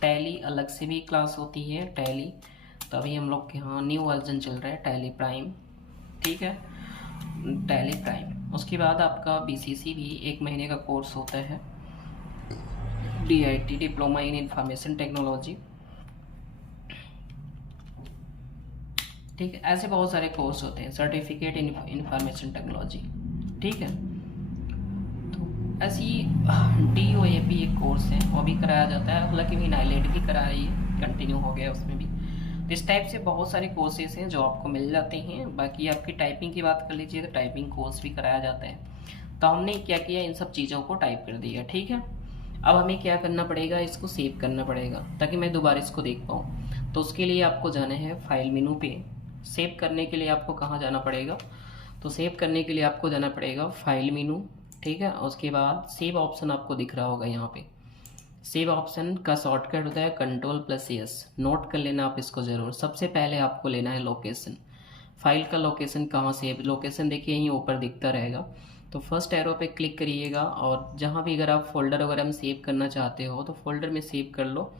टैली अलग से भी क्लास होती है टैली, तो अभी हम लोग के यहाँ न्यू वर्जन चल रहा है टैली प्राइम। ठीक है, टैली प्राइम। उसके बाद आपका BCC भी 1 महीने का कोर्स होता है, DIT diploma in information technology. ठीक है, ऐसे बहुत सारे कोर्स होते हैं, सर्टिफिकेट इन इंफॉर्मेशन टेक्नोलॉजी। ठीक है, तो ऐसी DOAP एक कोर्स है, वो भी कराया जाता है, हालांकि भी नाइलेट भी करा रही है, कंटिन्यू हो गया उसमें भी। तो इस टाइप से बहुत सारे कोर्सेज हैं जो आपको मिल जाते हैं। बाकी आपकी टाइपिंग की बात कर लीजिए तो टाइपिंग कोर्स भी कराया जाता है। तो हमने क्या किया, इन सब चीज़ों को टाइप कर दिया। ठीक है, अब हमें क्या करना पड़ेगा, इसको सेव करना पड़ेगा ताकि मैं दोबारा इसको देख पाऊँ। तो उसके लिए आपको जाना है फाइल मेनू पे। सेव करने के लिए आपको कहाँ जाना पड़ेगा, तो सेव करने के लिए आपको जाना पड़ेगा फाइल मेनू। ठीक है, उसके बाद सेव ऑप्शन आपको दिख रहा होगा यहाँ पे। सेव ऑप्शन का शॉर्टकट होता है Ctrl+S, नोट कर लेना आप इसको ज़रूर। सबसे पहले आपको लेना है लोकेशन, फाइल का लोकेशन कहाँ सेव, लोकेशन देखिए यहीं ऊपर दिखता रहेगा। तो फर्स्ट एरो पे क्लिक करिएगा, और जहाँ भी अगर आप फोल्डर वगैरह में सेव करना चाहते हो तो फोल्डर में सेव कर लो।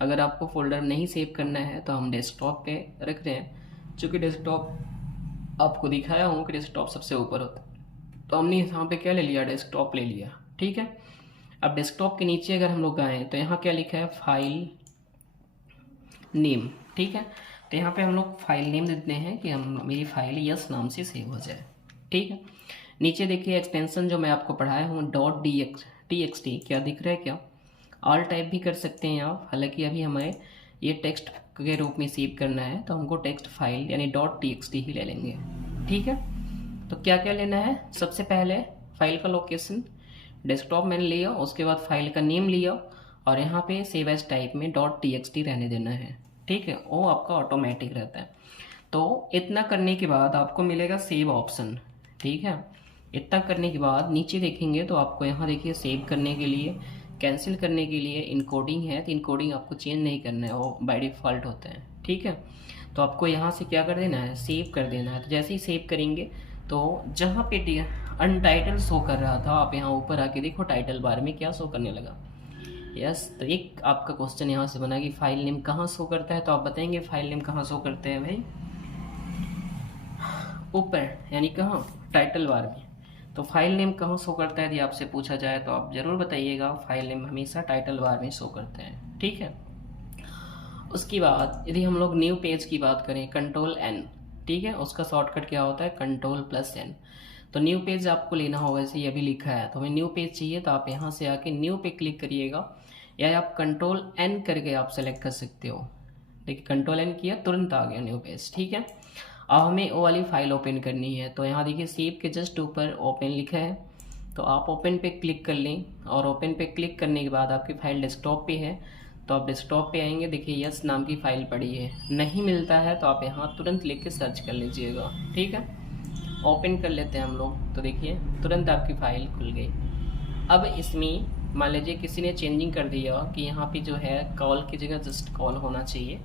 अगर आपको फोल्डर नहीं सेव करना है तो हम डेस्कटॉप पे रख रहे हैं, चूँकि डेस्कटॉप आपको दिखाया हूँ कि डेस्कटॉप सबसे ऊपर होता है, तो हमने यहाँ पे क्या ले लिया, डेस्कटॉप ले लिया। ठीक है, अब डेस्कटॉप के नीचे अगर हम लोग आएँ तो यहाँ क्या लिखा है, फाइल नेम। ठीक है, तो यहाँ पे हम लोग फाइल नेम देते हैं कि हम मेरी फाइल यस नाम से सेव हो जाए। ठीक है, नीचे देखिए एक्सटेंशन जो मैं आपको पढ़ाया हूँ .txt, क्या दिख रहा है, क्या ऑल टाइप भी कर सकते हैं आप। हालांकि अभी हमें ये टेक्स्ट के रूप में सेव करना है, तो हमको टेक्स्ट फाइल यानी .txt ही ले लेंगे। ठीक है, तो क्या क्या लेना है, सबसे पहले फाइल का लोकेशन, डेस्कटॉप मैंने लिया, उसके बाद फाइल का नेम लिया, और यहाँ पे सेव एज टाइप में .txt रहने देना है। ठीक है, वो आपका ऑटोमेटिक रहता है। तो इतना करने के बाद आपको मिलेगा सेव ऑप्शन। ठीक है, इतना करने के बाद नीचे देखेंगे तो आपको यहाँ देखिए सेव करने के लिए, कैंसिल करने के लिए इनकोडिंग है, तो इनकोडिंग आपको चेंज नहीं करना है, वो बाय डिफ़ॉल्ट होता है। ठीक है, तो आपको यहाँ से क्या कर देना है, सेव कर देना है। तो जैसे ही सेव करेंगे तो जहाँ पे अनटाइटल शो कर रहा था, आप यहाँ ऊपर आके देखो टाइटल बार में क्या शो करने लगा। यस, तो एक आपका क्वेश्चन यहाँ से बना कि फाइल नेम कहाँ शो करता है, तो आप बताएंगे फाइल नेम कहाँ शो करते हैं भाई, ऊपर यानी कहाँ, टाइटल बार में। तो फाइल नेम कहाँ शो करता है यदि आपसे पूछा जाए तो आप ज़रूर बताइएगा, फाइल नेम हमेशा टाइटल बार में शो करते हैं। ठीक है, उसके बाद यदि हम लोग न्यू पेज की बात करें, Ctrl+N। ठीक है, उसका शॉर्टकट क्या होता है, Ctrl+N। तो न्यू पेज आपको लेना होगा, जैसे ये अभी लिखा है, तो हमें न्यू पेज चाहिए, तो आप यहाँ से आके न्यू पे क्लिक करिएगा, या आप Ctrl+N करके आप सेलेक्ट कर सकते हो। देखिए Ctrl+N किया, तुरंत आ गया न्यू पेज। ठीक है, अब हमें वो वाली फाइल ओपन करनी है। तो यहाँ देखिए सेव के जस्ट ऊपर ओपन लिखा है, तो आप ओपन पे क्लिक कर लें और ओपन पे क्लिक करने के बाद आपकी फ़ाइल डेस्कटॉप पे है, तो आप डेस्कटॉप पे आएंगे, देखिए यस नाम की फ़ाइल पड़ी है। नहीं मिलता है तो आप यहाँ तुरंत लिख के सर्च कर लीजिएगा, ठीक है। ओपन कर लेते हैं हम लोग, तो देखिए तुरंत आपकी फ़ाइल खुल गई। अब इसमें मान लीजिए किसी ने चेंजिंग कर दिया कि यहाँ पे जो है कॉल की जगह जस्ट कॉल होना चाहिए,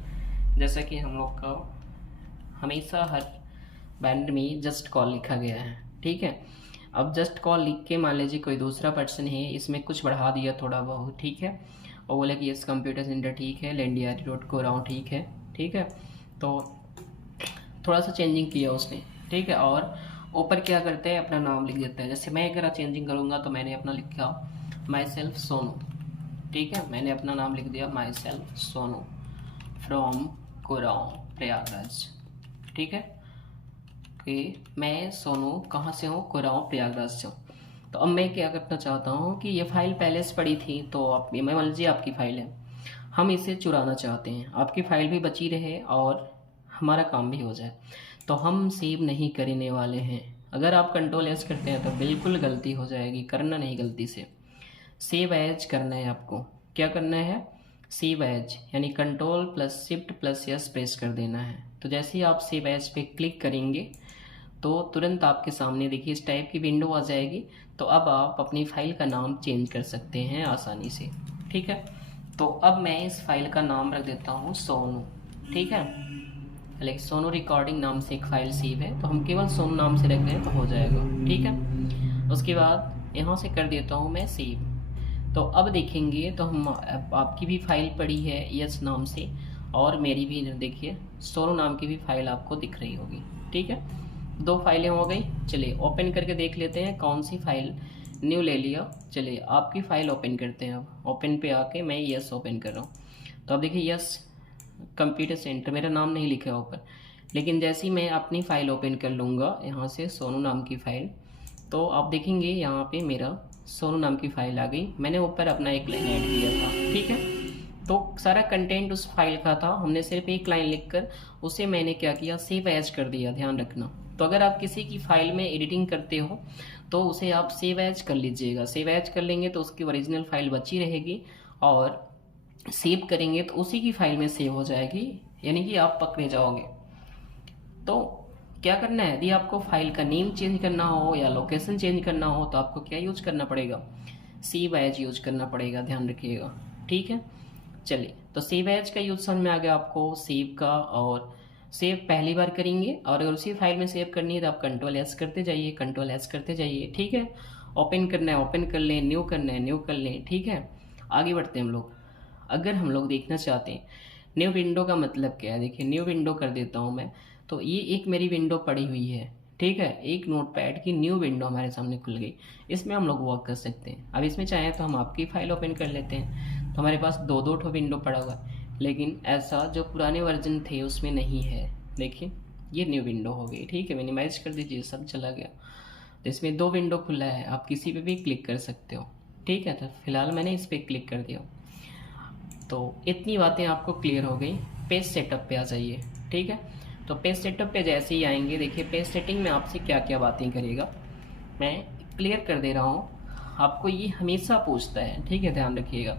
जैसा कि हम लोग का हमेशा हर बैंड में जस्ट कॉल लिखा गया है, ठीक है। अब जस्ट कॉल लिख के मान लीजिए कोई दूसरा पर्सन है, इसमें कुछ बढ़ा दिया थोड़ा बहुत, ठीक है, और बोले कि यस कंप्यूटर सेंटर ठीक है, लेंडियारी रोड कोरांव ठीक है, ठीक है। तो थोड़ा सा चेंजिंग किया उसने, ठीक है, और ऊपर क्या करते हैं अपना नाम लिख देता है। जैसे मैं अगर चेंजिंग करूँगा तो मैंने अपना लिखा माई सेल्फ सोनू, ठीक है, मैंने अपना नाम लिख दिया my self Sonu from Koraon Prayagraj, ठीक है, कि मैं सोनू कहाँ से हूँ, कोरांव प्रयागराज से हूँ। तो अब मैं क्या करना चाहता हूँ कि ये फ़ाइल पहले से पड़ी थी, तो आप मैं मान लीजिए आपकी फ़ाइल है, हम इसे चुराना चाहते हैं, आपकी फ़ाइल भी बची रहे और हमारा काम भी हो जाए, तो हम सेव नहीं करने वाले हैं। अगर आप कंट्रोल एस करते हैं तो बिल्कुल गलती हो जाएगी, करना नहीं गलती से। सेव एज करना है आपको, क्या करना है, सेव एज यानी control plus shift plus yes press कर देना है। तो जैसे ही आप सेव एज पे क्लिक करेंगे तो तुरंत आपके सामने देखिए इस टाइप की विंडो आ जाएगी। तो अब आप अपनी फ़ाइल का नाम चेंज कर सकते हैं आसानी से, ठीक है। तो अब मैं इस फाइल का नाम रख देता हूँ सोनू, ठीक है, लाइक सोनू रिकॉर्डिंग नाम से एक फ़ाइल सेव है, तो हम केवल सोनू नाम से रख दें तो हो जाएगा, ठीक है। उसके बाद यहाँ से कर देता हूँ मैं सेव। तो अब देखेंगे तो हम आपकी भी फाइल पड़ी है यस नाम से, और मेरी भी देखिए सोनू नाम की भी फाइल आपको दिख रही होगी, ठीक है। दो फाइलें हो गई। चलिए ओपन करके देख लेते हैं कौन सी फाइल, न्यू ले लिया। चलिए आपकी फ़ाइल ओपन करते हैं। अब ओपन पे आके मैं यस ओपन कर रहा हूँ, तो अब देखिए यस कंप्यूटर सेंटर मेरा नाम नहीं लिखा है ऊपर, लेकिन जैसे ही मैं अपनी फ़ाइल ओपन कर लूँगा यहाँ से सोनू नाम की फ़ाइल, तो आप देखेंगे यहाँ पे मेरा सोनू नाम की फ़ाइल आ गई। मैंने ऊपर अपना एक लाइन ऐड किया था, ठीक है, तो सारा कंटेंट उस फाइल का था, हमने सिर्फ एक लाइन लिखकर उसे मैंने क्या किया, सेव एज कर दिया, ध्यान रखना। तो अगर आप किसी की फ़ाइल में एडिटिंग करते हो तो उसे आप सेव एज कर लीजिएगा। सेव एज कर लेंगे तो उसकी ओरिजिनल फाइल बची रहेगी, और सेव करेंगे तो उसी की फाइल में सेव हो जाएगी, यानी कि आप पकड़े जाओगे। तो क्या करना है, यदि आपको फाइल का नेम चेंज करना हो या लोकेशन चेंज करना हो तो आपको क्या यूज करना पड़ेगा, सेव एज यूज करना पड़ेगा, ध्यान रखिएगा, ठीक है। चलिए तो सेव एज का यूज समझ में आ गया आपको, सेव का, और सेव पहली बार करेंगे, और अगर उसी फाइल में सेव करनी है तो आप कंट्रोल एस करते जाइए, कंट्रोल एस करते जाइए, ठीक है। ओपन करना है ओपन कर लें, न्यू करना है न्यू कर लें, ठीक है। आगे बढ़ते हैं हम लोग। अगर हम लोग देखना चाहते हैं न्यू विंडो का मतलब क्या है, देखिए न्यू विंडो कर देता हूँ मैं। तो ये एक मेरी विंडो पड़ी हुई है, ठीक है, एक नोटपैड की न्यू विंडो हमारे सामने खुल गई, इसमें हम लोग वर्क कर सकते हैं। अब इसमें चाहें तो हम आपकी फ़ाइल ओपन कर लेते हैं, तो हमारे पास दो दो ठो विंडो पड़ा हुआ है, लेकिन ऐसा जो पुराने वर्जन थे उसमें नहीं है। देखिए ये न्यू विंडो हो गई, ठीक है, मिनिमाइज कर दीजिए, सब चला गया। तो इसमें दो विंडो खुला है, आप किसी पे भी क्लिक कर सकते हो, ठीक है। तो फिलहाल मैंने इस पर क्लिक कर दिया। तो इतनी बातें आपको क्लियर हो गई। पेज सेटअप पे आ जाइए, ठीक है। तो पेज सेटअप पे जैसे ही आएंगे, देखिए पेज सेटिंग में आपसे क्या क्या बातें करेगा, मैं क्लियर कर दे रहा हूँ आपको। ये हमेशा पूछता है, ठीक है, ध्यान रखिएगा।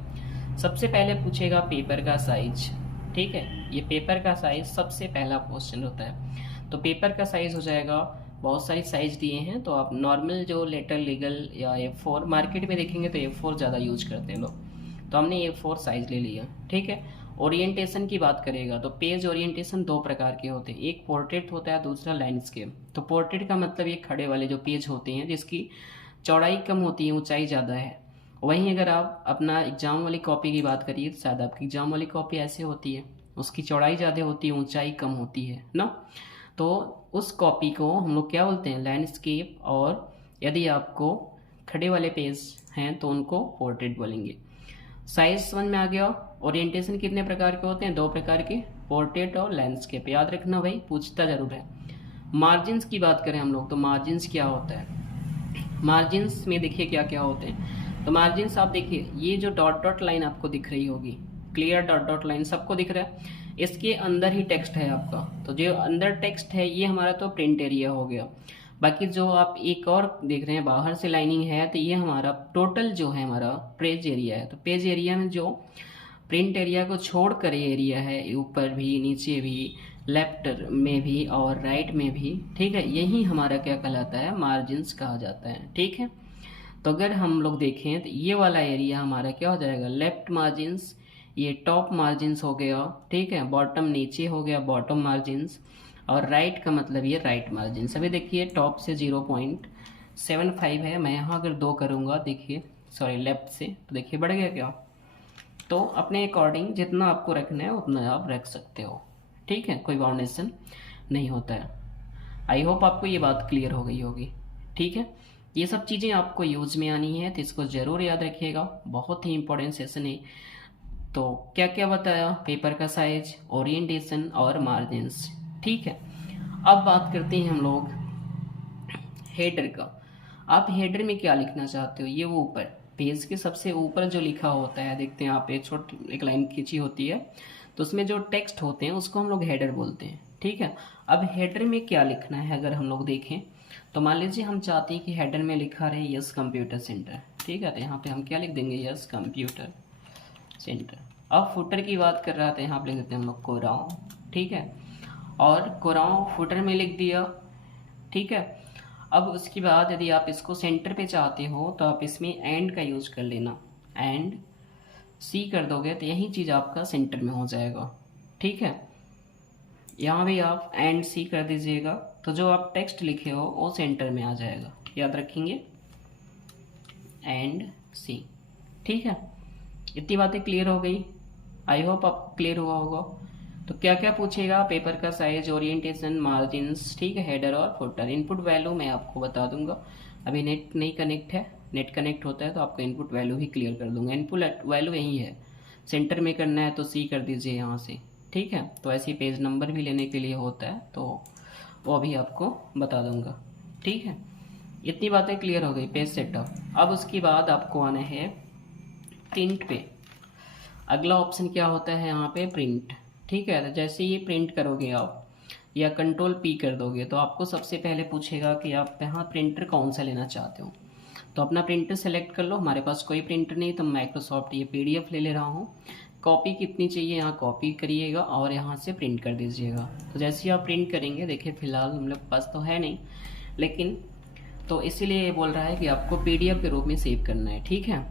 सबसे पहले पूछेगा पेपर का साइज, ठीक है, ये पेपर का साइज सबसे पहला क्वेश्चन होता है। तो पेपर का साइज हो जाएगा, बहुत सारी साइज दिए हैं, तो आप नॉर्मल जो लेटर लीगल या A4 मार्केट में देखेंगे तो A4 ज़्यादा यूज करते हैं लोग, तो हमने A4 साइज ले लिया, ठीक है। ओरिएंटेशन की बात करेगा तो पेज ओरिएंटेशन दो प्रकार के होते हैं, एक पोर्ट्रेट होता है, दूसरा लैंडस्केप। तो पोर्ट्रेट का मतलब ये खड़े वाले जो पेज होते हैं जिसकी चौड़ाई कम होती है, ऊंचाई ज़्यादा है। वहीं अगर आप अपना एग्जाम वाली कॉपी की बात करिए तो शायद आपकी एग्जाम वाली कॉपी ऐसे होती है, उसकी चौड़ाई ज़्यादा होती है, ऊंचाई कम होती है ना। तो उस कॉपी को हम लोग क्या बोलते हैं, लैंडस्केप, और यदि आपको खड़े वाले पेज हैं तो उनको पोर्ट्रेट बोलेंगे। साइज समझ में आ गया। ओरिएंटेशन कितने प्रकार के होते हैं, दो प्रकार के, पोर्ट्रेट और लैंडस्केप, याद रखना भाई, पूछता जरूर है। मार्जिन्स की बात करें हम लोग तो मार्जिन्स क्या होता है, मार्जिन्स में देखिए क्या क्या होते हैं। तो मार्जिन्स आप देखिए, ये जो डॉट डॉट लाइन आपको दिख रही होगी, क्लियर डॉट डॉट लाइन सबको दिख रहा है, इसके अंदर ही टेक्स्ट है आपका, तो जो अंदर टेक्स्ट है ये हमारा तो प्रिंट एरिया हो गया। बाकी जो आप एक और देख रहे हैं बाहर से लाइनिंग है, तो ये हमारा टोटल जो है हमारा पेज एरिया है। तो पेज एरिया में जो प्रिंट एरिया को छोड़ कर एरिया है, ऊपर भी नीचे भी लेफ्ट में भी और राइट में भी, ठीक है, यही हमारा क्या कहलाता है, मार्जिन्स कहा जाता है। ठीक है, तो अगर हम लोग देखें तो ये वाला एरिया हमारा क्या हो जाएगा, लेफ्ट मार्जिन्स, ये टॉप मार्जिन्स हो गया, ठीक है, बॉटम नीचे हो गया बॉटम मार्जिन्स, और राइट का मतलब ये राइट मार्जिन्स। अभी देखिए टॉप से 0.75 है, मैं यहाँ अगर 2 करूँगा, देखिए सॉरी लेफ्ट से, तो देखिए बढ़ गया क्या। तो अपने अकॉर्डिंग जितना आपको रखना है उतना आप रख सकते हो। ठीक है, कोई बाउंडेशन नहीं होता है। आई होप आपको ये बात क्लियर हो गई होगी। ठीक है, ये सब चीज़ें आपको यूज में आनी है, तो इसको ज़रूर याद रखिएगा, बहुत ही इंपॉर्टेंट सेशन है। तो क्या क्या बताया, पेपर का साइज, ओरिएंटेशन और मार्जिन्स। ठीक है, अब बात करते हैं हम लोग हेडर का। आप हेडर में क्या लिखना चाहते हो, ये वो ऊपर पेज के सबसे ऊपर जो लिखा होता है, देखते हैं आप एक लाइन खींची होती है, तो उसमें जो टेक्स्ट होते हैं उसको हम लोग हेडर बोलते हैं। ठीक है, अब हेडर में क्या लिखना है अगर हम लोग देखें, तो मान लीजिए हम चाहते हैं कि हेडर में लिखा रहे यस कंप्यूटर सेंटर। ठीक है, तो यहाँ पे हम क्या लिख देंगे, यस कंप्यूटर सेंटर। अब फुटर की बात कर रहा था, यहाँ पे लिख देते हैं हम लोग कोराओ। ठीक है, और कोराओ फुटर में लिख दिया। ठीक है, अब उसके बाद यदि आप इसको सेंटर पे चाहते हो तो आप इसमें एंड का यूज कर लेना, एंड सी कर दोगे तो यही चीज़ आपका सेंटर में हो जाएगा। ठीक है, यहाँ भी आप एंड सी कर दीजिएगा, तो जो आप टेक्स्ट लिखे हो वो सेंटर में आ जाएगा। याद रखेंगे, एंड सी। ठीक है, इतनी बातें क्लियर हो गई, आई होप आपको क्लियर हुआ होगा। तो क्या क्या पूछेगा, पेपर का साइज, ओरिएंटेशन, मार्जिन्स, ठीक है, हेडर और फुटर। इनपुट वैल्यू मैं आपको बता दूंगा, अभी नेट नहीं कनेक्ट है, नेट कनेक्ट होता है तो आपको इनपुट वैल्यू ही क्लियर कर दूंगा। इनपुट वैल्यू यही है, सेंटर में करना है तो सी कर दीजिए यहाँ से। ठीक है, तो ऐसे पेज नंबर भी लेने के लिए होता है, तो वो भी आपको बता दूंगा। ठीक है, इतनी बातें क्लियर हो गई पेज सेटअप। अब उसके बाद आपको आना है प्रिंट पे। अगला ऑप्शन क्या होता है यहाँ पे, प्रिंट। ठीक है, तो जैसे ये प्रिंट करोगे आप या कंट्रोल पी कर दोगे तो आपको सबसे पहले पूछेगा कि आप यहाँ प्रिंटर कौन सा लेना चाहते हो। तो अपना प्रिंटर सेलेक्ट कर लो, हमारे पास कोई प्रिंटर नहीं तो माइक्रोसॉफ्ट ये PDF ले ले रहा हूँ। कॉपी कितनी चाहिए यहाँ कॉपी करिएगा और यहाँ से प्रिंट कर दीजिएगा। तो जैसे ही आप प्रिंट करेंगे, देखिए फिलहाल हम लोग पास तो है नहीं, लेकिन तो इसीलिए ये बोल रहा है कि आपको PDF के रूप में सेव करना है। ठीक है,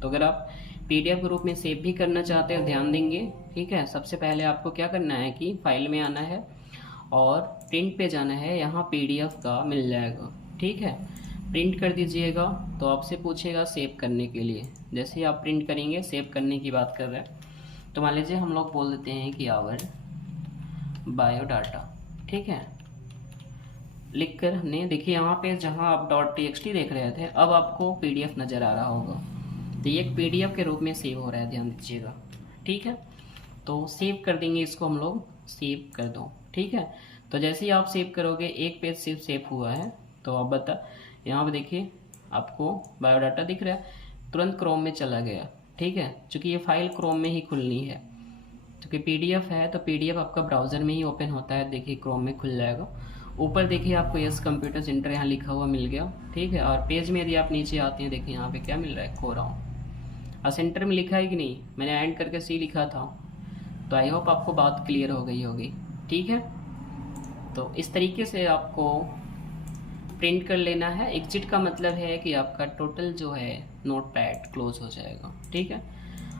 तो अगर आप PDF के रूप में सेव भी करना चाहते हो, ध्यान देंगे। ठीक है, सबसे पहले आपको क्या करना है कि फाइल में आना है और प्रिंट पे जाना है, यहाँ PDF का मिल जाएगा। ठीक है, प्रिंट कर दीजिएगा, तो आपसे पूछेगा सेव करने के लिए। जैसे ही आप प्रिंट करेंगे, सेव करने की बात कर रहे हैं, तो मान लीजिए हम लोग बोल देते हैं कि आवर बायोडाटा। ठीक है, लिख कर हमने, देखिए यहाँ पे जहाँ आप .txt देख रहे थे, अब आपको PDF नज़र आ रहा होगा, तो ये एक PDF के रूप में सेव हो रहा है, ध्यान दीजिएगा। ठीक है, तो सेव कर देंगे इसको हम लोग, सेव कर दो। ठीक है, तो जैसे ही आप सेव करोगे, एक पेज सिर्फ सेव हुआ है, तो आप बता यहाँ पे देखिए आपको बायोडाटा दिख रहा है, तुरंत क्रोम में चला गया। ठीक है, चूँकि ये फाइल क्रोम में ही खुलनी है, क्योंकि PDF है तो PDF आपका ब्राउज़र में ही ओपन होता है, देखिए क्रोम में खुल जाएगा। ऊपर देखिए आपको यस कंप्यूटर सेंटर यहाँ लिखा हुआ मिल गया। ठीक है, और पेज में यदि आप नीचे आते हैं, देखिए यहाँ पे क्या मिल रहा है, कोराओ, और सेंटर में लिखा है कि नहीं, मैंने एंड करके सी लिखा था। तो आई होप आपको बात क्लियर हो गई होगी। ठीक है, तो इस तरीके से आपको प्रिंट कर लेना है। एग्जिट का मतलब है कि आपका टोटल जो है नोटपैड क्लोज हो जाएगा। ठीक है,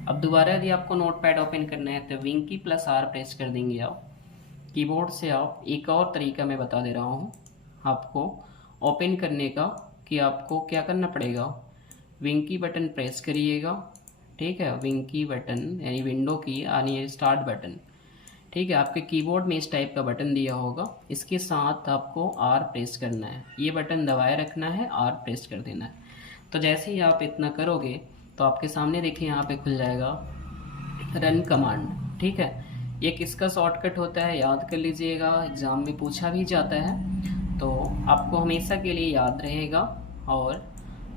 अब दोबारा यदि आपको नोटपैड ओपन करना है तो विंकी +R प्रेस कर देंगे आप कीबोर्ड से। आप एक और तरीका मैं बता दे रहा हूँ आपको ओपन करने का, कि आपको क्या करना पड़ेगा, विंकी बटन प्रेस करिएगा। ठीक है, विंकी बटन यानी विंडो की यानी स्टार्ट बटन। ठीक है, आपके कीबोर्ड में इस टाइप का बटन दिया होगा, इसके साथ आपको R प्रेस करना है, ये बटन दबाए रखना है, R प्रेस कर देना है। तो जैसे ही आप इतना करोगे तो आपके सामने देखिए यहाँ पे खुल जाएगा रन कमांड। ठीक है, ये किसका शॉर्टकट होता है याद कर लीजिएगा, एग्ज़ाम में पूछा भी जाता है, तो आपको हमेशा के लिए याद रहेगा और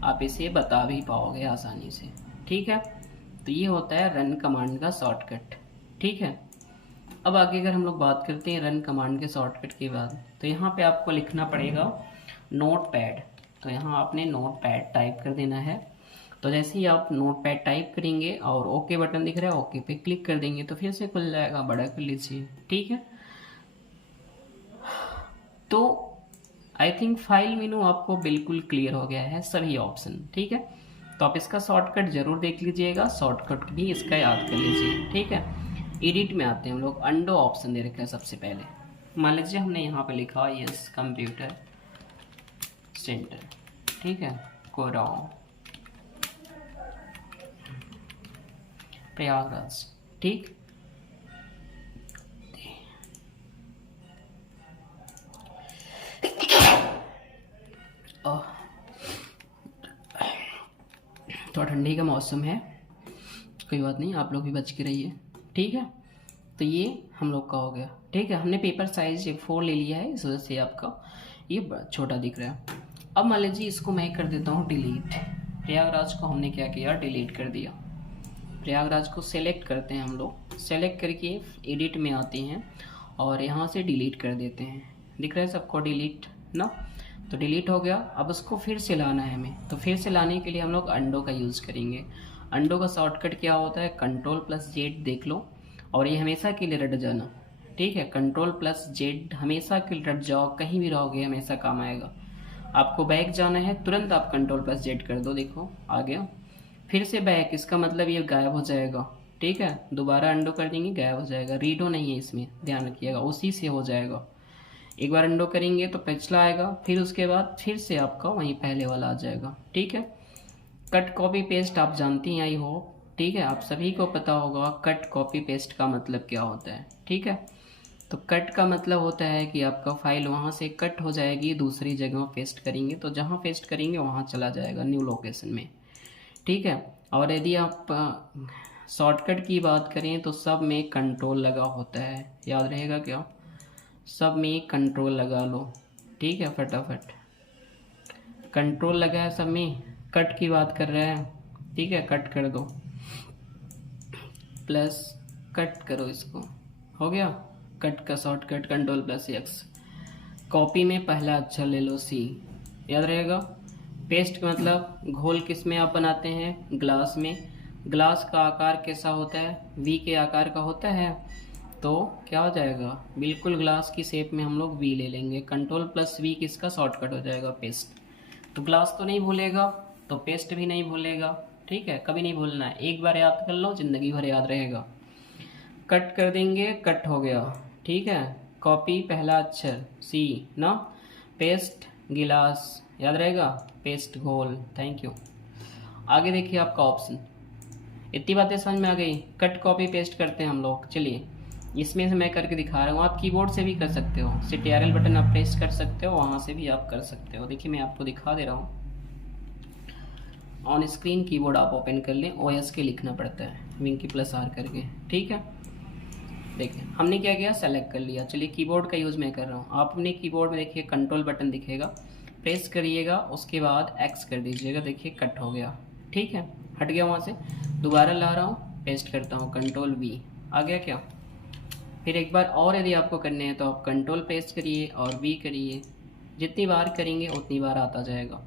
आप इसे बता भी पाओगे आसानी से। ठीक है, तो ये होता है रन कमांड का शॉर्टकट। ठीक है, अब आगे अगर हम लोग बात करते हैं रन कमांड के शॉर्टकट के बाद, तो यहाँ पे आपको लिखना पड़ेगा नोटपैड। तो यहाँ आपने नोटपैड टाइप कर देना है। तो जैसे ही आप नोटपैड टाइप करेंगे और ओके बटन दिख रहा है, ओके पे क्लिक कर देंगे तो फिर से खुल जाएगा, बड़ा कर लीजिए, ठीक है। तो आई थिंक फाइल मेनू आपको बिल्कुल क्लियर हो गया है, सभी ऑप्शन, ठीक है। तो आप इसका शॉर्टकट जरूर देख लीजिएगा, शॉर्टकट भी इसका याद कर लीजिए, ठीक है। एडिट में आते हैं हम लोग, अंडो ऑप्शन दे रखा है सबसे पहले। मान लीजिए हमने यहाँ पे लिखा यस कंप्यूटर सेंटर, ठीक है, कोराओ प्रयागराज, ठीक। थोड़ा ठंडी का मौसम है, कोई बात नहीं, आप लोग भी बच के रहिए, ठीक है। तो ये हम लोग का हो गया, ठीक है। हमने पेपर साइज 4 ले लिया है, इस वजह से आपका ये छोटा दिख रहा है। अब मान लीजिए इसको मैं कर देता हूँ डिलीट। प्रयागराज को हमने क्या किया, डिलीट कर दिया। प्रयागराज को सेलेक्ट करते हैं हम लोग, सेलेक्ट करके एडिट में आते हैं और यहाँ से डिलीट कर देते हैं। दिख रहा है सबको डिलीट ना, तो डिलीट हो गया। अब उसको फिर से लाना है हमें, तो फिर से लाने के लिए हम लोग अंडो का यूज़ करेंगे। अंडो का शॉर्टकट क्या होता है, Ctrl+Z देख लो, और ये हमेशा के लिए रट जाना, ठीक है। Ctrl+Z हमेशा के लिए रट जाओ, कहीं भी रहोगे हमेशा काम आएगा। आपको बैक जाना है, तुरंत आप Ctrl+Z कर दो, देखो आ गया। फिर से बैक, इसका मतलब ये गायब हो जाएगा, ठीक है। दोबारा अंडो कर देंगे, गायब हो जाएगा। रीडो नहीं है इसमें, ध्यान रखिएगा, उसी से हो जाएगा। एक बार अंडो करेंगे तो पिछला आएगा, फिर उसके बाद फिर से आपका वहीं पहले वाला आ जाएगा, ठीक है। कट कॉपी पेस्ट आप जानती हैं, आई हो, ठीक है। आप सभी को पता होगा कट कॉपी पेस्ट का मतलब क्या होता है, ठीक है। तो कट का मतलब होता है कि आपका फाइल वहाँ से कट हो जाएगी, दूसरी जगह पेस्ट करेंगे तो जहाँ पेस्ट करेंगे वहाँ चला जाएगा न्यू लोकेशन में, ठीक है। और यदि आप शॉर्टकट की बात करें तो सब में कंट्रोल लगा होता है, याद रहेगा क्या, सब में कंट्रोल लगा लो, ठीक है। फटाफट कंट्रोल लगा है सब में। कट की बात कर रहे हैं, ठीक है, कट कर दो, प्लस कट करो, इसको हो गया। कट का शॉर्टकट Ctrl+X। कॉपी में पहला अक्षर ले लो C, याद रहेगा। पेस्ट का मतलब घोल किस में आप बनाते हैं, ग्लास में। ग्लास का आकार कैसा होता है, V के आकार का होता है, तो क्या हो जाएगा, बिल्कुल ग्लास की शेप में हम लोग V ले लेंगे। Ctrl+V किसका शॉर्टकट हो जाएगा, पेस्ट। तो ग्लास तो नहीं भूलेगा तो पेस्ट भी नहीं भूलेगा, ठीक है, कभी नहीं भूलना है। एक बार याद कर लो, जिंदगी भर याद रहेगा। कट कर देंगे, कट हो गया, ठीक है। कॉपी पहला अक्षर C ना, पेस्ट गिलास, याद रहेगा, पेस्ट घोल, थैंक यू। आगे देखिए आपका ऑप्शन, इतनी बातें समझ में आ गई। कट कॉपी पेस्ट करते हैं हम लोग, चलिए इसमें से मैं करके दिखा रहा हूँ। आप कीबोर्ड से भी कर सकते हो, Ctrl बटन आप प्रेस कर सकते हो, वहाँ से भी आप कर सकते हो। देखिए मैं आपको दिखा दे रहा हूँ, ऑन स्क्रीन कीबोर्ड आप ओपन कर लें, OS के लिखना पड़ता है, Winky+R करके, ठीक है। देखिए हमने क्या किया, सेलेक्ट कर लिया। चलिए कीबोर्ड का यूज़ मैं कर रहा हूँ, आप अपने कीबोर्ड में देखिए कंट्रोल बटन दिखेगा, प्रेस करिएगा, उसके बाद X कर दीजिएगा, देखिए कट हो गया, ठीक है, हट गया वहाँ से। दोबारा ला रहा हूँ, पेस्ट करता हूँ, Ctrl+V, आ गया क्या। फिर एक बार और यदि आपको करने हैं तो आप कंट्रोल प्रेस करिए और V करिए, जितनी बार करेंगे उतनी बार आता जाएगा,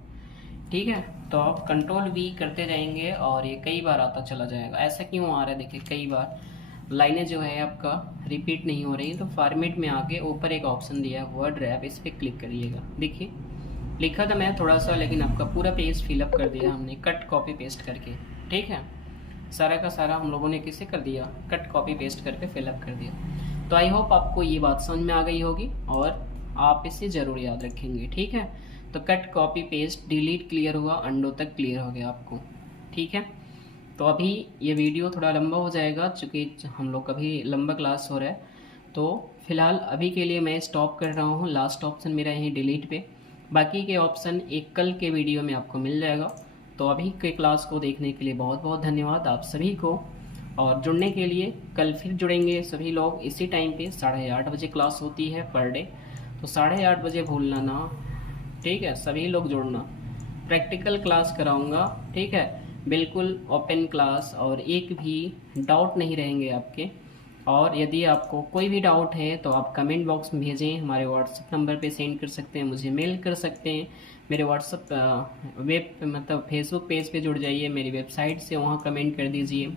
ठीक है। तो आप Ctrl+V करते जाएंगे और ये कई बार आता चला जाएगा। ऐसा क्यों आ रहा है, देखिए कई बार लाइनें जो है आपका रिपीट नहीं हो रही। तो फॉर्मेट में आके ऊपर एक ऑप्शन दिया है वर्ड रैप, इस पर क्लिक करिएगा। देखिए लिखा था मैं थोड़ा सा, लेकिन आपका पूरा पेज फिलअप कर दिया हमने कट कॉपी पेस्ट करके, ठीक है। सारा का सारा हम लोगों ने किसे कर दिया, कट कॉपी पेस्ट करके फिलअप कर दिया। तो आई होप आपको ये बात समझ में आ गई होगी और आप इसे ज़रूर याद रखेंगे, ठीक है। तो cut copy paste delete clear हुआ, अंडो तक क्लियर हो गया आपको, ठीक है। तो अभी ये वीडियो थोड़ा लंबा हो जाएगा, चूँकि हम लोग कभी लंबा क्लास हो रहा है, तो फिलहाल अभी के लिए मैं स्टॉप कर रहा हूँ। लास्ट ऑप्शन मेरा यहीं डिलीट पे, बाकी के ऑप्शन एक कल के वीडियो में आपको मिल जाएगा। तो अभी के क्लास को देखने के लिए बहुत बहुत धन्यवाद आप सभी को, और जुड़ने के लिए कल फिर जुड़ेंगे सभी लोग इसी टाइम पे। 8:30 बजे क्लास होती है पर डे, तो 8:30 बजे भूलना ना, ठीक है। सभी लोग जुड़ना, प्रैक्टिकल क्लास कराऊंगा, ठीक है, बिल्कुल ओपन क्लास, और एक भी डाउट नहीं रहेंगे आपके। और यदि आपको कोई भी डाउट है तो आप कमेंट बॉक्स में भेजें, हमारे व्हाट्सएप नंबर पे सेंड कर सकते हैं, मुझे मेल कर सकते हैं। मेरे व्हाट्सएप मतलब फेसबुक पेज पे जुड़ जाइए, मेरी वेबसाइट से वहाँ कमेंट कर दीजिए,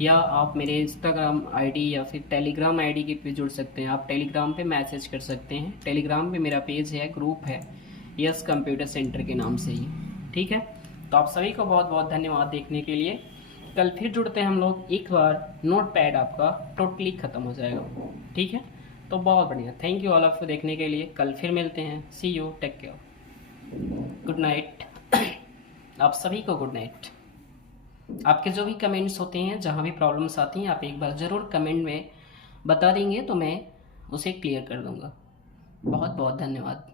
या आप मेरे इंस्टाग्राम आईडी या फिर टेलीग्राम आईडी के पे जुड़ सकते हैं। आप टेलीग्राम पे मैसेज कर सकते हैं। टेलीग्राम पे मेरा पेज है, ग्रुप है, यस कंप्यूटर सेंटर के नाम से ही। ठीक है, तो आप सभी को बहुत बहुत धन्यवाद देखने के लिए। कल फिर जुड़ते हैं हम लोग, एक बार नोट पैड आपका टोटली ख़त्म हो जाएगा। ठीक है, तो बहुत बढ़िया, thank you all of you देखने के लिए। कल फिर मिलते हैं, see you, take care, good night. आप सभी को गुड नाइट। आपके जो भी कमेंट्स होते हैं, जहाँ भी प्रॉब्लम्स आती हैं, आप एक बार ज़रूर कमेंट में बता देंगे तो मैं उसे क्लियर कर दूँगा। बहुत बहुत धन्यवाद।